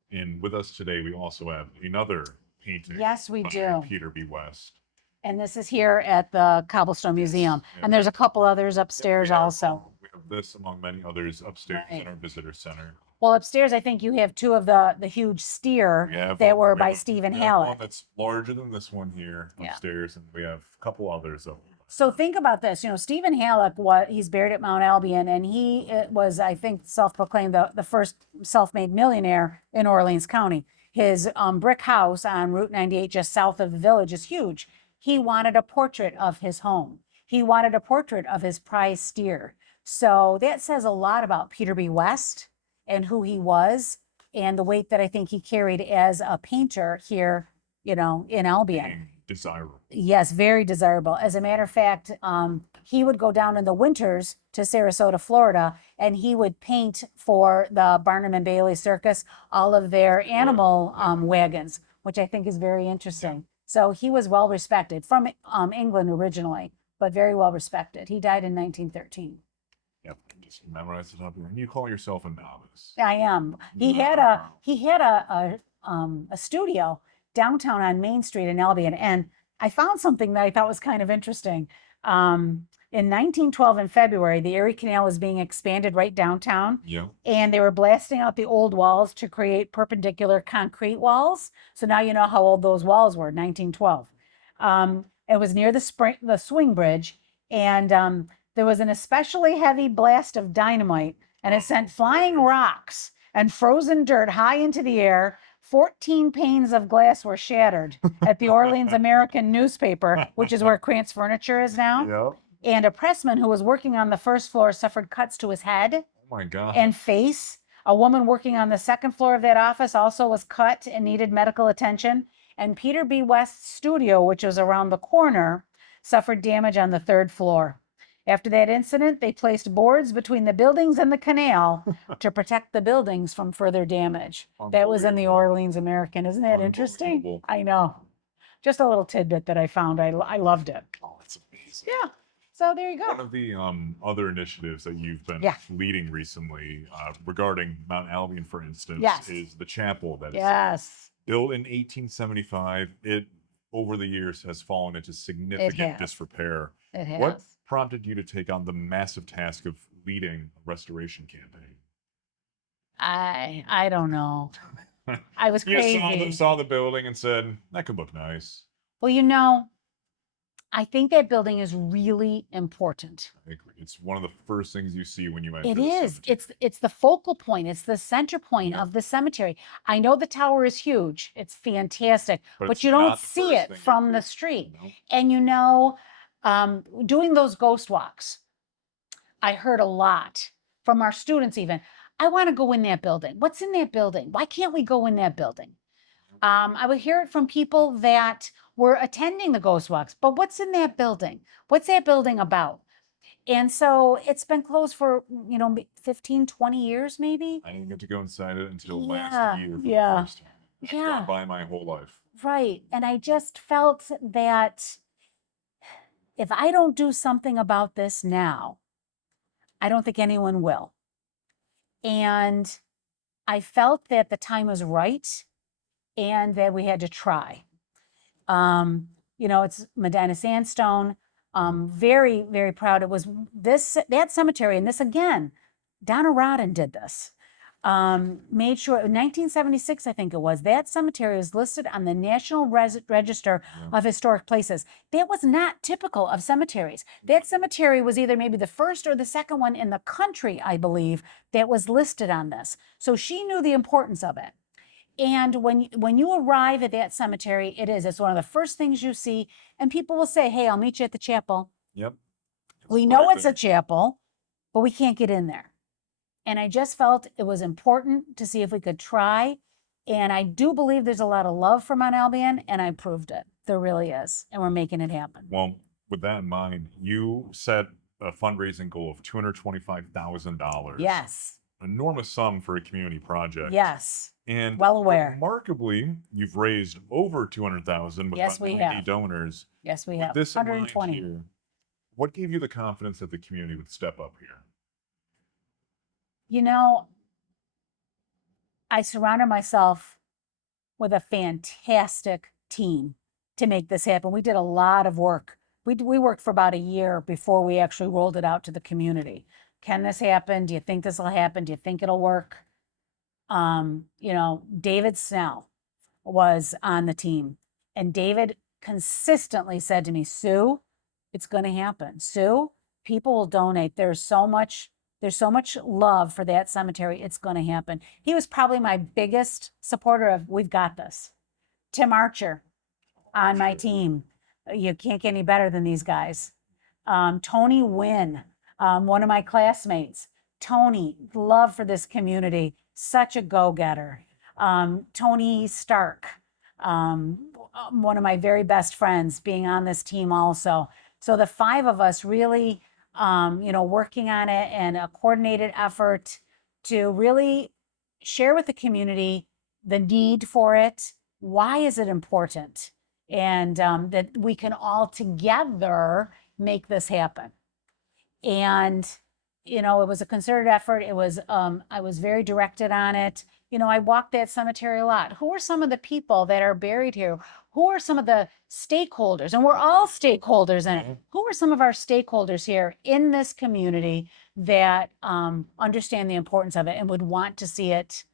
And with us today, we also have another painting. Yes, we by do. Peter B. West. And this is here at the Cobblestone Museum. Yeah. And there's a couple others upstairs we have, also. We have this among many others upstairs in our visitor center. Well, upstairs, I think you have 2 of the huge steer that were by Stephen Halleck. One that's larger than this one here upstairs, and we have a couple others of them. So think about this, Stephen Halleck, he's buried at Mount Albion, and he was, I think, self-proclaimed the first self-made millionaire in Orleans County. His brick house on Route 98, just south of the village, is huge. He wanted a portrait of his home. He wanted a portrait of his prize steer. So that says a lot about Peter B. West and who he was. and the weight that I think he carried as a painter here, in Albion. Being desirable. Yes, very desirable. As a matter of fact, he would go down in the winters to Sarasota, Florida, and he would paint for the Barnum and Bailey Circus all of their animal wagons, which I think is very interesting. So he was well respected from England originally, but very well respected. He died in 1913. Yep, just memorize it up here. And you call yourself a novice. I am. He had a studio downtown on Main Street in Albion, and I found something that I thought was kind of interesting. In 1912, in February, the Erie Canal was being expanded right downtown, Yeah. and they were blasting out the old walls to create perpendicular concrete walls. So now you know how old those walls were, 1912. It was near the swing bridge, and there was an especially heavy blast of dynamite, and it sent flying rocks and frozen dirt high into the air. 14 panes of glass were shattered at the Orleans American newspaper, which is where Krantz Furniture is now. Yep. And a pressman who was working on the first floor suffered cuts to his head Oh my God. and face. A woman working on the second floor of that office also was cut and needed medical attention. And Peter B. West's studio, which was around the corner, suffered damage on the third floor. After that incident, they placed boards between the buildings and the canal to protect the buildings from further damage. That was in the Unbelievable. Orleans American. Isn't that interesting? Unbelievable. I know. Just a little tidbit that I found. I loved it. Oh, that's amazing. Yeah. So there you One go. of the other initiatives that you've been Yeah. leading recently, regarding Mount Albion, for instance, Yes. is the chapel that is Yes. built in 1875. It, over the years, has fallen into significant has. disrepair. It has. What prompted you to take on the massive task of leading a restoration campaign? I don't know. I was You crazy. saw the building and said, that could look nice. Well, I think that building is really important. I agree. It's one of the first things you see when you enter It the is. cemetery. It's the focal point. It's the center point Yeah. of the cemetery. I know the tower is huge. It's fantastic, but it's you don't not the see first it thing you from see, the street. you know? And doing those ghost walks, I heard a lot from our students even. I want to go in that building. What's in that building? Why can't we go in that building? I would hear it from people that were attending the ghost walks, but what's in that building? What's that building about? And so it's been closed for, 15, 20 years maybe. I didn't get to go inside it until Yeah, last year for yeah, the first time. I've yeah. gone by my whole life. Right. And I just felt that if I don't do something about this now, I don't think anyone will. And I felt that the time was right and that we had to try. It's Medina sandstone. Very, very proud. It was that cemetery, and this again, Donna Rodden did this. Made sure in 1976, I think it was, that cemetery was listed on the National Register of Historic Places. That was not typical of cemeteries. That cemetery was either maybe the first or the second one in the country, I believe, that was listed on this. So she knew the importance of it. And when you arrive at that cemetery, it's one of the first things you see, and people will say, hey, I'll meet you at the chapel. Yep. We know it's a chapel, but we can't get in there. And I just felt it was important to see if we could try. And I do believe there's a lot of love for Mount Albion, and I proved it. There really is. And we're making it happen. Well, with that in mind, you set a fundraising goal of $225,000. Yes. Enormous sum for a community project. Yes. And well aware. Remarkably, you've raised over $200,000 with yes, about we 90 have. donors. Yes, we With have. this 120. in mind here, what gave you the confidence that the community would step up here? I surrounded myself with a fantastic team to make this happen. We did a lot of work. We worked for about a year before we actually rolled it out to the community. Can this happen? Do you think this will happen? Do you think it'll work? David Snell was on the team, and David consistently said to me, Sue, it's going to happen. Sue, people will donate. There's so much love for that cemetery. It's going to happen. He was probably my biggest supporter of, we've got this. Tim Archer on my team. You can't get any better than these guys. Tony Wynn, one of my classmates. Tony, love for this community. such a go-getter. Tony Stark, one of my very best friends, being on this team also. So the five of us really, working on it and a coordinated effort to really share with the community the need for it. Why is it important? And that we can all together make this happen. And it was a concerted effort. It was I was very directed on it. I walked that cemetery a lot. Who are some of the people that are buried here? Who are some of the stakeholders? And we're all stakeholders in it. Who are some of our stakeholders here in this community that understand the importance of it and would want to see it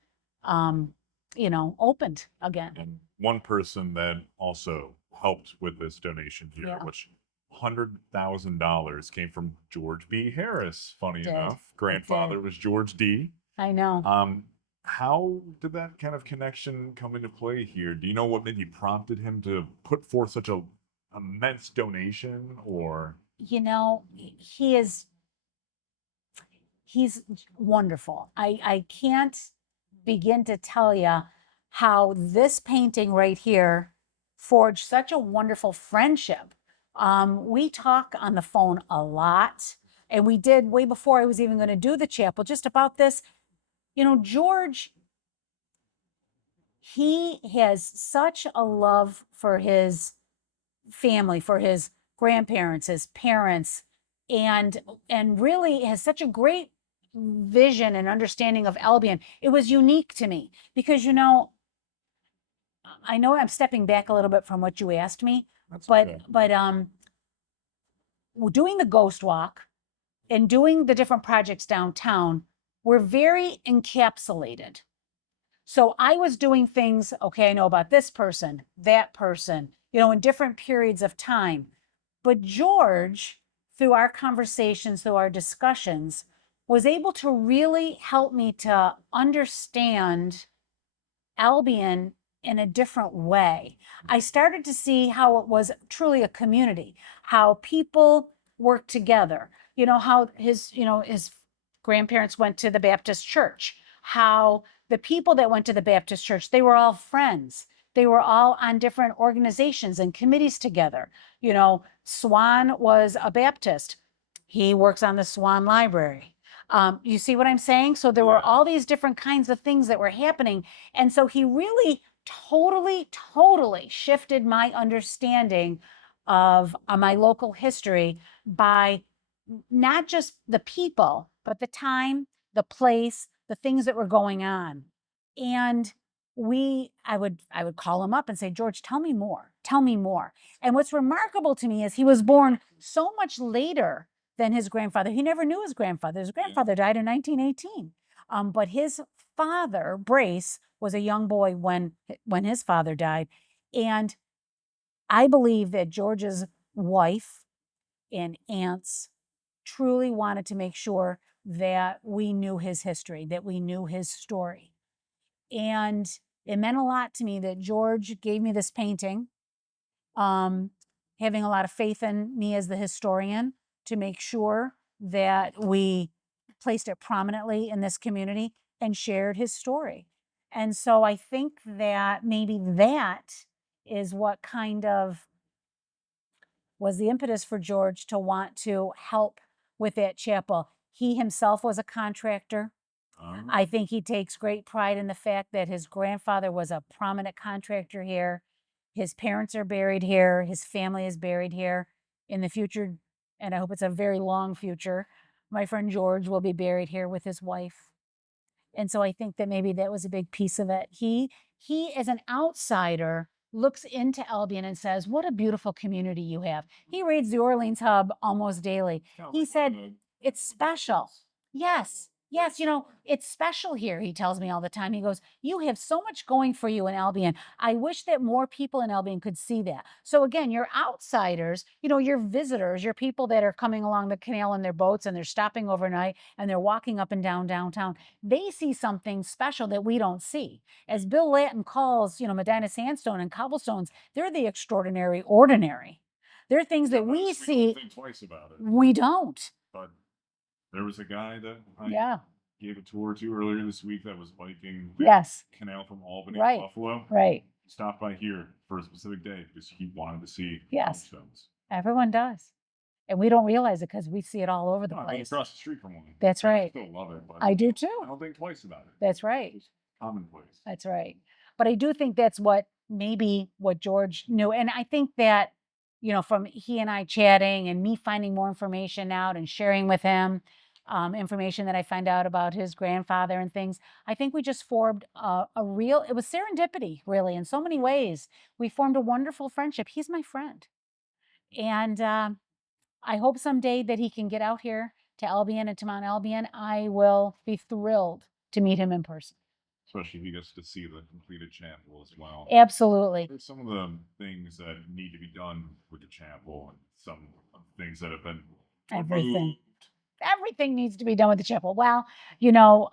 opened again? And one person that also helped with this donation here, Yeah. which $100,000 came from George B. Harris. Funny Did. enough, grandfather was George D. I know. How did that kind of connection come into play here? Do you know what maybe prompted him to put forth such a immense donation? Or he's wonderful. I can't begin to tell you how this painting right here forged such a wonderful friendship. We talk on the phone a lot, and we did way before I was even going to do the chapel, just about this. George, he has such a love for his family, for his grandparents, his parents, and really has such a great vision and understanding of Albion. It was unique to me because I know I'm stepping back a little bit from what you asked me, but doing the ghost walk and doing the different projects downtown were very encapsulated. So I was doing things, okay, I know about this person, that person, in different periods of time. But George, through our conversations, through our discussions, was able to really help me to understand Albion in a different way. I started to see how it was truly a community, how people work together. How his grandparents went to the Baptist church, how the people that went to the Baptist church, they were all friends. They were all on different organizations and committees together. Swan was a Baptist. He works on the Swan Library. You see what I'm saying? So there were all these different kinds of things that were happening. And so he really totally shifted my understanding of my local history by not just the people, but the time, the place, the things that were going on. And I would call him up and say, George, tell me more. Tell me more. And what's remarkable to me is he was born so much later than his grandfather. He never knew his grandfather. His grandfather died in 1918. But his father, Brace, was a young boy when his father died. And I believe that George's wife and aunts truly wanted to make sure that we knew his history, that we knew his story. And it meant a lot to me that George gave me this painting, having a lot of faith in me as the historian to make sure that we placed it prominently in this community and shared his story. And so I think that maybe that is what kind of was the impetus for George to want to help with that chapel. He himself was a contractor. I think he takes great pride in the fact that his grandfather was a prominent contractor here. His parents are buried here. His family is buried here. In the future, and I hope it's a very long future, my friend George will be buried here with his wife. And so I think that maybe that was a big piece of it. He as an outsider looks into Albion and says, what a beautiful community you have. He reads the Orleans Hub almost daily. He said, it's special. Yes. Yes, it's special here, he tells me all the time. He goes, you have so much going for you in Albion. I wish that more people in Albion could see that. So again, you're outsiders, you're visitors, you're people that are coming along the canal in their boats and they're stopping overnight and they're walking up and down downtown. They see something special that we don't see. As Bill Lattin calls, Medina sandstone and cobblestones, they're the extraordinary ordinary. They're things that we see. Think twice about it. We don't. But there was a guy that Yeah. gave a tour to earlier this week that was biking the Yes. canal from Albany Right. to Buffalo. Right. Stopped by here for a specific day because he wanted to see Yes. cobblestones. Everyone does. And we don't realize it because we see it all over the No, I live place. across the street from one. That's I right. still love it, but I do I too. don't think twice about it. That's right. It's commonplace. That's right. But I do think that's what maybe what George knew. And I think that, you know, from he and I chatting and me finding more information out and sharing with him information that I find out about his grandfather and things, I think we just formed a real, it was serendipity, really, in so many ways. We formed a wonderful friendship. He's my friend. And I hope someday that he can get out here to Albion and to Mount Albion. I will be thrilled to meet him in person. Especially if he gets to see the completed chapel as well. Absolutely. There's some of the things that need to be done with the chapel and some things that have been Everything. removed. Everything needs to be done with the chapel. Well, you know,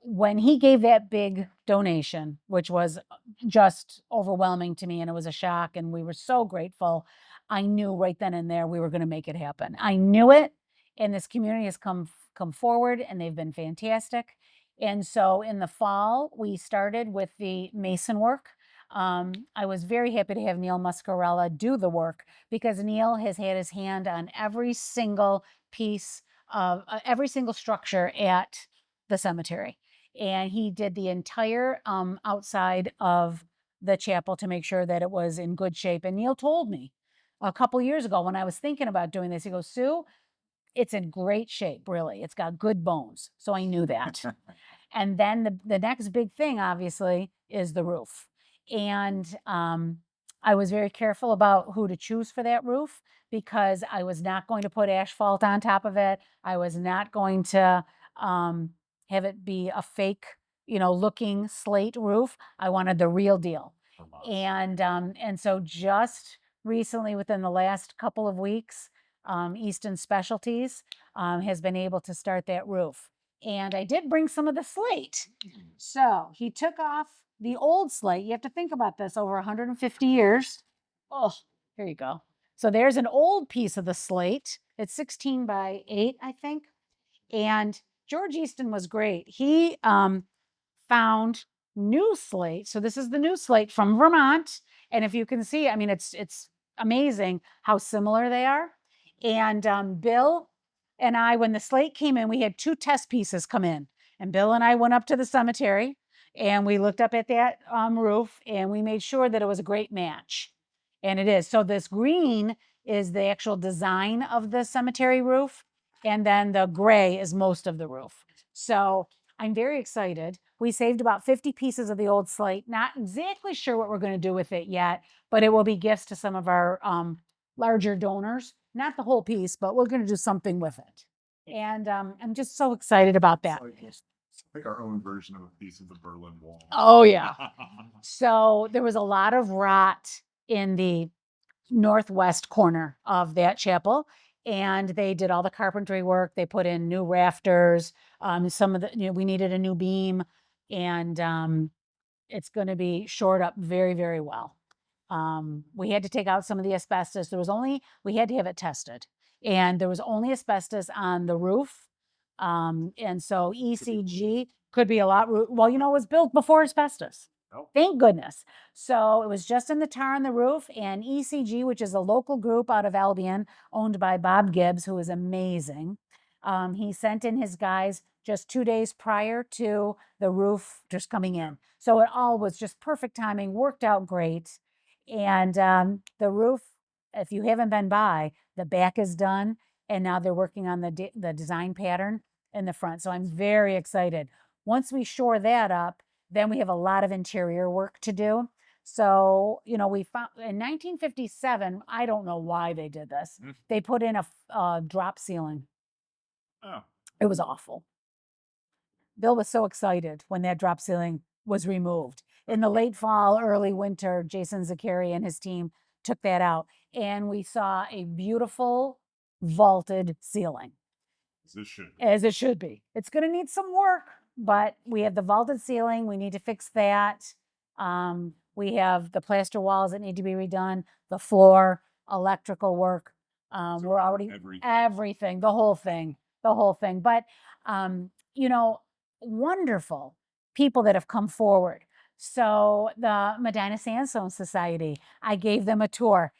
when he gave that big donation, which was just overwhelming to me and it was a shock and we were so grateful, I knew right then and there we were going to make it happen. I knew it, and this community has come forward and they've been fantastic. And so in the fall, we started with the mason work. I was very happy to have Neil Muscarella do the work because Neil has had his hand on every single piece of every single structure at the cemetery. And he did the entire outside of the chapel to make sure that it was in good shape. And Neil told me a couple years ago when I was thinking about doing this, he goes, Sue, it's in great shape, really. It's got good bones. So I knew that. And then the next big thing, obviously, is the roof. And I was very careful about who to choose for that roof because I was not going to put asphalt on top of it. I was not going to have it be a fake, you know, looking slate roof. I wanted the real deal. And so just recently, within the last couple of weeks, Easton Specialties has been able to start that roof. And I did bring some of the slate. So he took off the old slate. You have to think about this over 150 years. Oh, here you go. So there's an old piece of the slate. It's 16 by 8, I think. And George Easton was great. He found new slate. So this is the new slate from Vermont. And if you can see, I mean, it's amazing how similar they are. And Bill and I, when the slate came in, we had 2 test pieces come in. And Bill and I went up to the cemetery and we looked up at that roof and we made sure that it was a great match. And it is. So this green is the actual design of the cemetery roof. And then the gray is most of the roof. So I'm very excited. We saved about 50 pieces of the old slate. Not exactly sure what we're going to do with it yet, but it will be gifts to some of our larger donors. Not the whole piece, but we're going to do something with it. And I'm just so excited about that. It's like our own version of a piece of the Berlin Wall. Oh, yeah. So there was a lot of rot in the northwest corner of that chapel. And they did all the carpentry work. They put in new rafters. Some of the, you know, we needed a new beam. And it's going to be shored up very, very well. We had to take out some of the asbestos. We had to have it tested. And there was only asbestos on the roof. And so ECG could be a lot, well, you know, it was built before asbestos. Oh. Thank goodness. So it was just in the tar on the roof, and ECG, which is a local group out of Albion, owned by Bob Gibbs, who is amazing. He sent in his guys just 2 days prior to the roof just coming in. So it all was just perfect timing, worked out great. And the roof, if you haven't been by, the back is done, and now they're working on the design pattern in the front. So I'm very excited. Once we shore that up, then we have a lot of interior work to do. So, you know, we found in 1957, I don't know why they did this. They put in a drop ceiling. Oh. It was awful. Bill was so excited when that drop ceiling was removed. In the late fall, early winter, Jason Zakari and his team took that out, and we saw a beautiful vaulted ceiling. As it should be. It's going to need some work, but we have the vaulted ceiling. We need to fix that. We have the plaster walls that need to be redone, the floor, electrical work. We're already everything, the whole thing. But wonderful people that have come forward. So the Medina Sandstone Society, I gave them a tour.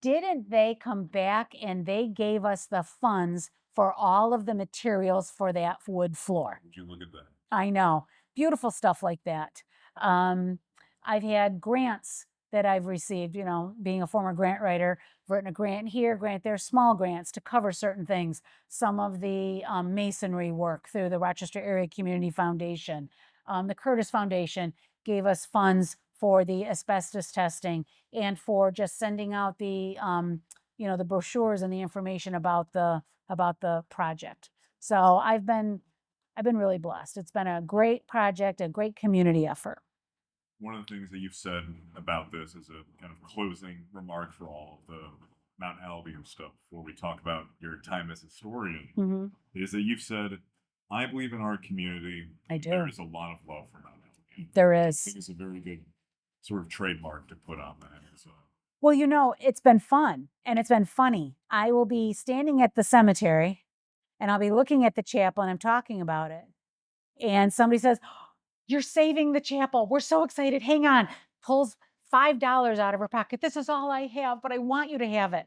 Didn't they come back and they gave us the funds for all of the materials for that wood floor? Would you look at that? I know. Beautiful stuff like that. I've had grants that I've received, being a former grant writer, written a grant here, grant there, small grants to cover certain things. Some of the masonry work through the Rochester Area Community Foundation. The Curtis Foundation gave us funds for the asbestos testing and for just sending out the, the brochures and the information about the project. So I've been really blessed. It's been a great project, a great community effort. One of the things that you've said about this as a kind of closing remark for all of the Mount Albion stuff before we talk about your time as historian is that you've said, I believe in our community. I do. There is a lot of love for Mount Albion. There I is. think it's a very good sort of trademark to put on that. So. Well, it's been fun and it's been funny. I will be standing at the cemetery and I'll be looking at the chapel and I'm talking about it. And somebody says, you're saving the chapel. We're so excited. Hang on. Pulls $5 out of her pocket. This is all I have, but I want you to have it.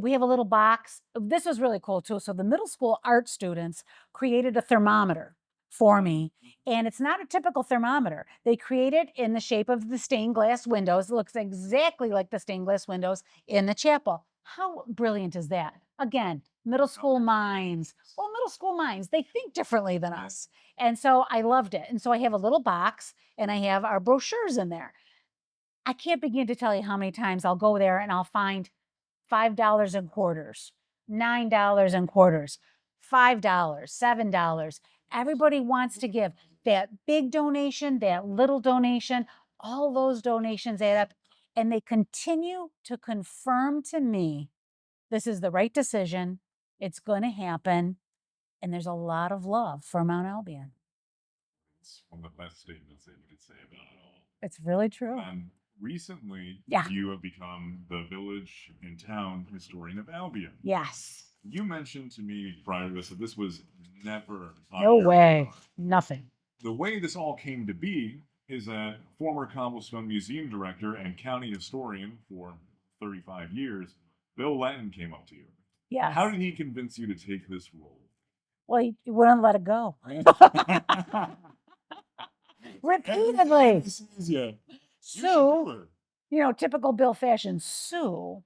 We have a little box. This was really cool too. So the middle school art students created a thermometer for me. And it's not a typical thermometer. They create it in the shape of the stained glass windows. It looks exactly like the stained glass windows in the chapel. How brilliant is that? Again, middle school minds. Well, middle school minds, they think differently than us. And so I loved it. And so I have a little box and I have our brochures in there. I can't begin to tell you how many times I'll go there and I'll find $5 in quarters, $9 in quarters, $5, $7. Everybody wants to give that big donation, that little donation, all those donations add up. And they continue to confirm to me this is the right decision. It's going to happen. And there's a lot of love for Mount Albion. It's one of the best statements that you could say about it all. It's really true. Recently, Yeah. you have become the village and town historian of Albion. Yes. You mentioned to me prior to this that this was never on No your way. radar. Nothing. The way this all came to be is that former Cobblestone Museum director and county historian for 35 years, Bill Lenton, came up to you. Yes. How did he convince you to take this role? Well, he wouldn't let it go. Repeatedly. Yeah. Sue, typical Bill fashion. Sue,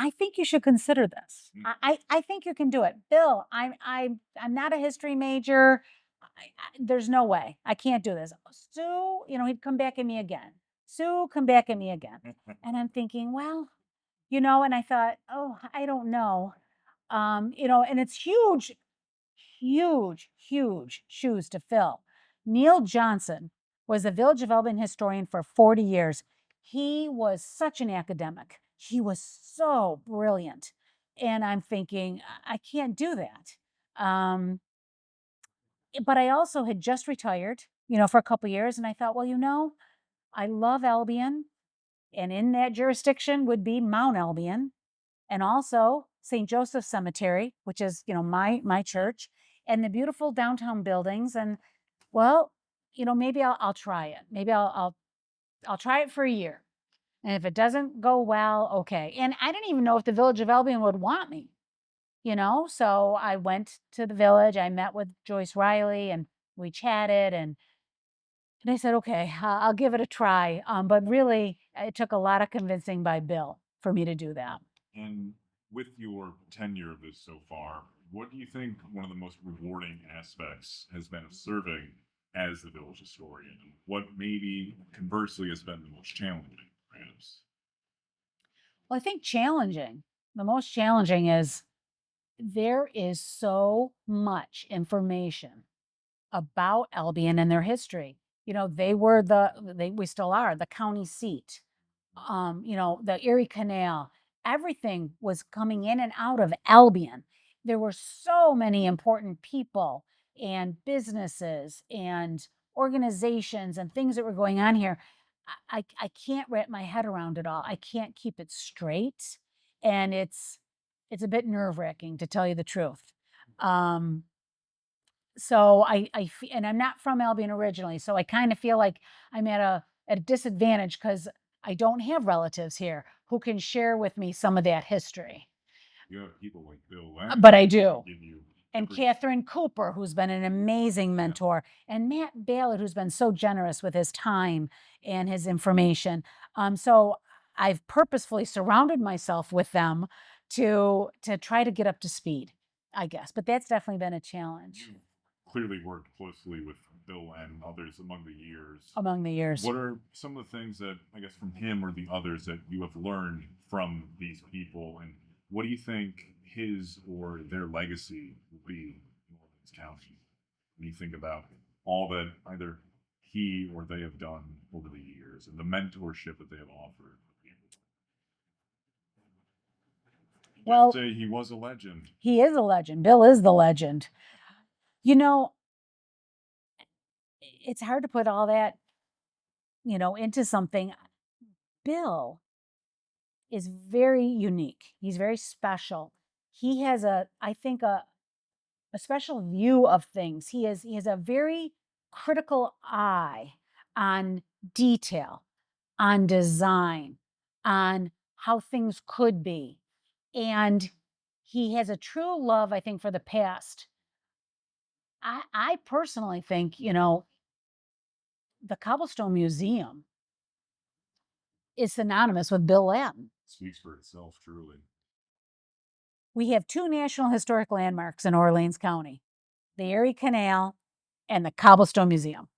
I think you should consider this. I think you can do it. Bill, I'm not a history major. There's no way. I can't do this. Sue, he'd come back at me again. Sue, come back at me again. And I'm thinking, well, and I thought, oh, I don't know. And it's huge, huge, huge shoes to fill. Neil Johnson was a Village of Albion historian for 40 years. He was such an academic. He was so brilliant. And I'm thinking, I can't do that. But I also had just retired, for a couple years. And I thought, well, I love Albion. And in that jurisdiction would be Mount Albion. And also St. Joseph Cemetery, which is, my church, and the beautiful downtown buildings. And well, maybe I'll try it. Maybe I'll try it for a year. And if it doesn't go well, okay. And I didn't even know if the Village of Albion would want me, So I went to the village. I met with Joyce Riley and we chatted and I said, okay, I'll give it a try. But really, it took a lot of convincing by Bill for me to do that. And with your tenure of this so far, what do you think one of the most rewarding aspects has been of serving as the village historian? What maybe conversely has been the most challenging, perhaps? Well, I think the most challenging is there is so much information about Albion and their history. They were we still are the county seat. The Erie Canal, everything was coming in and out of Albion. There were so many important people and businesses and organizations and things that were going on here. I can't wrap my head around it all. I can't keep it straight. And it's a bit nerve-wracking, to tell you the truth. So and I'm not from Albion originally, so I kind of feel like I'm at a disadvantage because I don't have relatives here who can share with me some of that history. You have people like Bill But I Lamb do. give you And different. Catherine Cooper, who's been an amazing mentor, and Matt Ballard, who's been so generous with his time and his information. So I've purposefully surrounded myself with them to try to get up to speed, I guess. But that's definitely been a challenge You clearly worked closely with Bill and others among the years. among the years. What are some of the things that, I guess, from him or the others that you have learned from these people, and what do you think his or their legacy will be in Orleans County when you think about all that either he or they have done over the years and the mentorship that they have offered? Well, Say he was a legend. he is a legend. Bill is the legend. You know, it's hard to put all that, into something. Bill is very unique. He's very special. He has I think a special view of things. He has a very critical eye on detail, on design, on how things could be. And he has a true love, I think, for the past. I personally think, the Cobblestone Museum is synonymous with Bill Lamb. Speaks for itself, truly. We have two National Historic Landmarks in Orleans County, the Erie Canal and the Cobblestone Museum.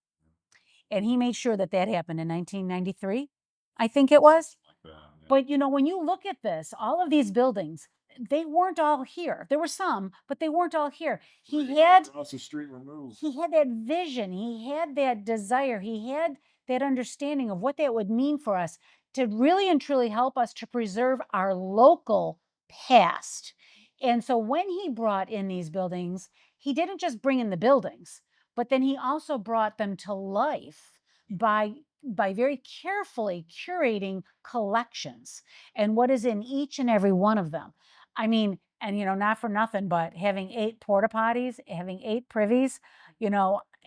And he made sure that happened in 1993, I think it was. Like But when you look at this, all of these buildings, they weren't all here. There were some, but they weren't all here. He had across the street removed. he had that vision, he had that desire, he had that understanding of what that would mean for us to really and truly help us to preserve our local past. And so when he brought in these buildings, he didn't just bring in the buildings, but then he also brought them to life by very carefully curating collections and what is in each and every one of them. I mean, and not for nothing, but having 8 porta potties, having 8 privies,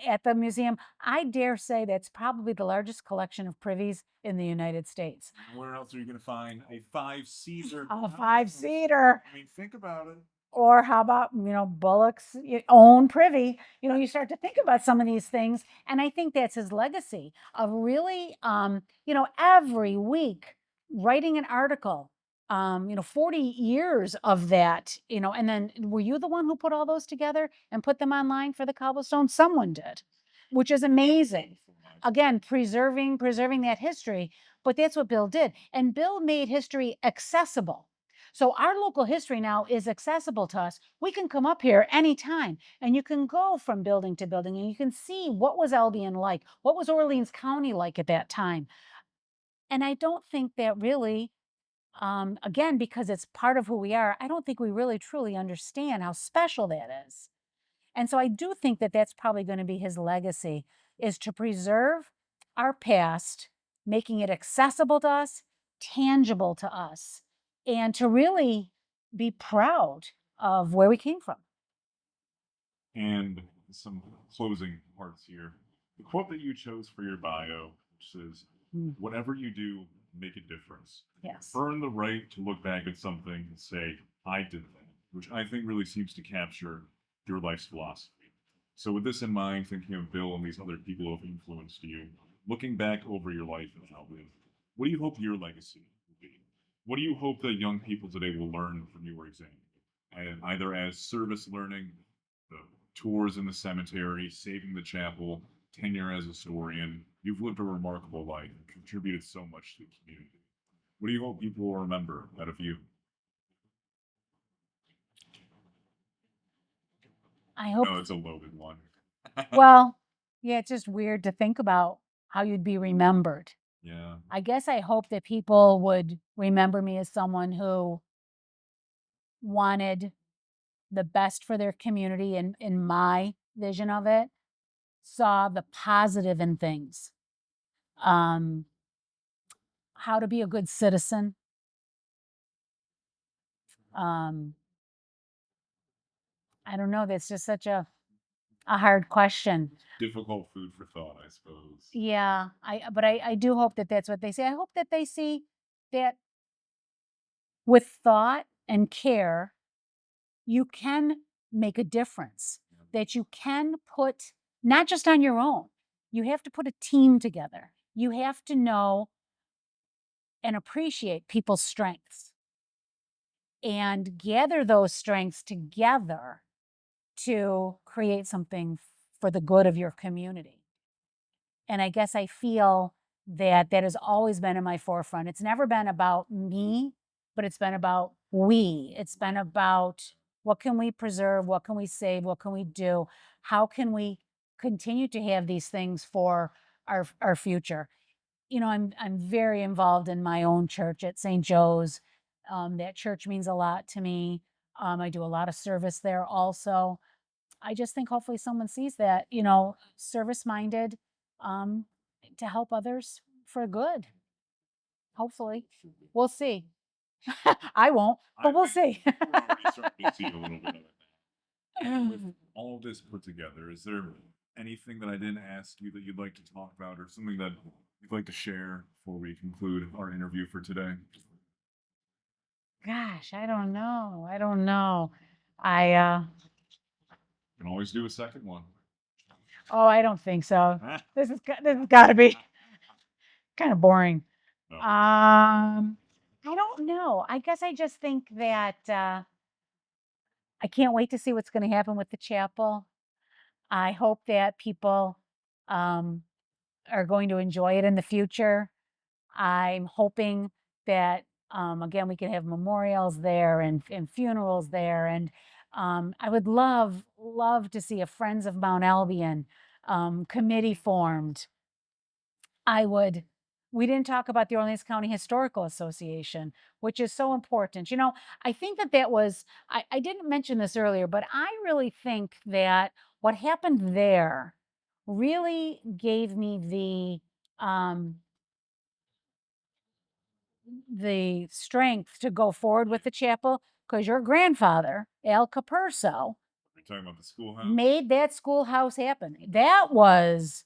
at the museum, I dare say that's probably the largest collection of privies in the United States. Where else are you going to find a 5-seater? A 5-seater. I mean, think about it. Or how about, Bullock's own privy? You start to think about some of these things. And I think that's his legacy of really, every week writing an article, 40 years of that, and then were you the one who put all those together and put them online for the Cobblestone? Someone did, which is amazing. Again, preserving that history, but that's what Bill did. And Bill made history accessible. So our local history now is accessible to us. We can come up here anytime and you can go from building to building and you can see what was Albion like, what was Orleans County like at that time. And I don't think that really, again, because it's part of who we are, I don't think we really truly understand how special that is. And so I do think that that's probably going to be his legacy, is to preserve our past, making it accessible to us, tangible to us, and to really be proud of where we came from. And some closing parts here. The quote that you chose for your bio, which says, whatever you do, make a difference. Yes. Earn the right to look back at something and say, I did that, which I think really seems to capture your life's philosophy. So, with this in mind, thinking of Bill and these other people who have influenced you, looking back over your life in Albion, what do you hope your legacy will be? What do you hope that young people today will learn from your example? And either as service learning, the tours in the cemetery, saving the chapel, tenure as a historian, you've lived a remarkable life and contributed so much to the community. What do you hope people will remember out of you? I hope. No, it's a loaded one. Well, yeah, it's just weird to think about how you'd be remembered. Yeah. I guess I hope that people would remember me as someone who wanted the best for their community, and in my vision of it, saw the positive in things. How to be a good citizen. I don't know. That's just such a hard question. Difficult food for thought, I suppose. Yeah, but I do hope that that's what they say. I hope that they see that with thought and care, you can make a difference. That you can put not just on your own. You have to put a team together. You have to know and appreciate people's strengths and gather those strengths together to create something for the good of your community. And I guess I feel that that has always been in my forefront. It's never been about me, but it's been about we. It's been about what can we preserve? What can we save? What can we do? How can we continue to have these things for our future? You know, I'm very involved in my own church at St. Joe's. That church means a lot to me. I do a lot of service there also. I just think hopefully someone sees that, you know, service minded, um, to help others for good. Hopefully, we'll see. I won't, but we'll see. We're already starting to see a little bit of it. With all this put together, is there anything that I didn't ask you that you'd like to talk about, or something that you'd like to share before we conclude our interview for today? Gosh, I don't know. I don't know. I You can always do a second one. oh, I don't think so. This has got to be kind of boring. No. I don't know. I guess I just think that I can't wait to see what's going to happen with the chapel. I hope that people um, are going to enjoy it in the future. I'm hoping that again we can have memorials there and funerals there, and I would love to see a Friends of Mount Albion committee formed. I would. We didn't talk about the Orleans County Historical Association, which is so important. You know, I think that that was, I didn't mention this earlier, but I really think that what happened there really gave me the strength to go forward with the chapel because your grandfather, Al Caperso, We're talking about the schoolhouse. made that schoolhouse happen. That was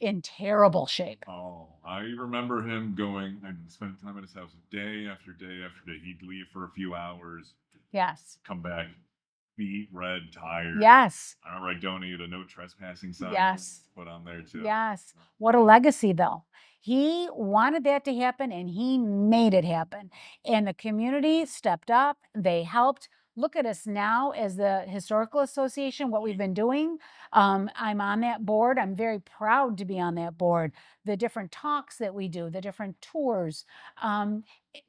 in terrible shape. Oh, I remember him going and spending time at his house day after day after day. He'd leave for a few hours, Yes. come back, feet red, tired. Yes. I remember I donated a no trespassing sign. Yes. Put on there too. Yes. What a legacy, though. He wanted that to happen and he made it happen. And the community stepped up, they helped. Look at us now as the Historical Association, what we've been doing. I'm on that board. I'm very proud to be on that board. The different talks that we do, the different tours.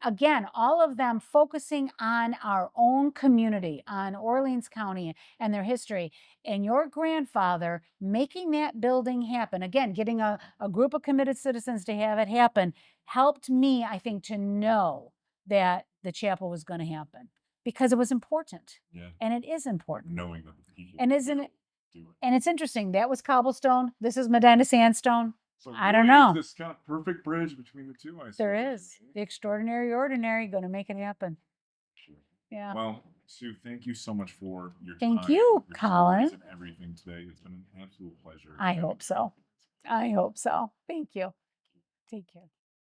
Again, all of them focusing on our own community, on Orleans County and their history. And your grandfather making that building happen, again, getting a group of committed citizens to have it happen, helped me, I think, to know that the chapel was going to happen because it was important. Yeah. And it is important. Knowing that the people And isn't it? do it. And it's interesting. That was cobblestone. This is Medina sandstone. So I don't really know. is this kind of perfect bridge between the two, I suppose. There is. The extraordinary ordinary going to make it happen. Sure. Yeah. Well, Sue, thank you so much for your Thank time, you, your Colin. stories, and everything today. It's been an absolute pleasure. I hope so. I hope so. Thank you. Take care.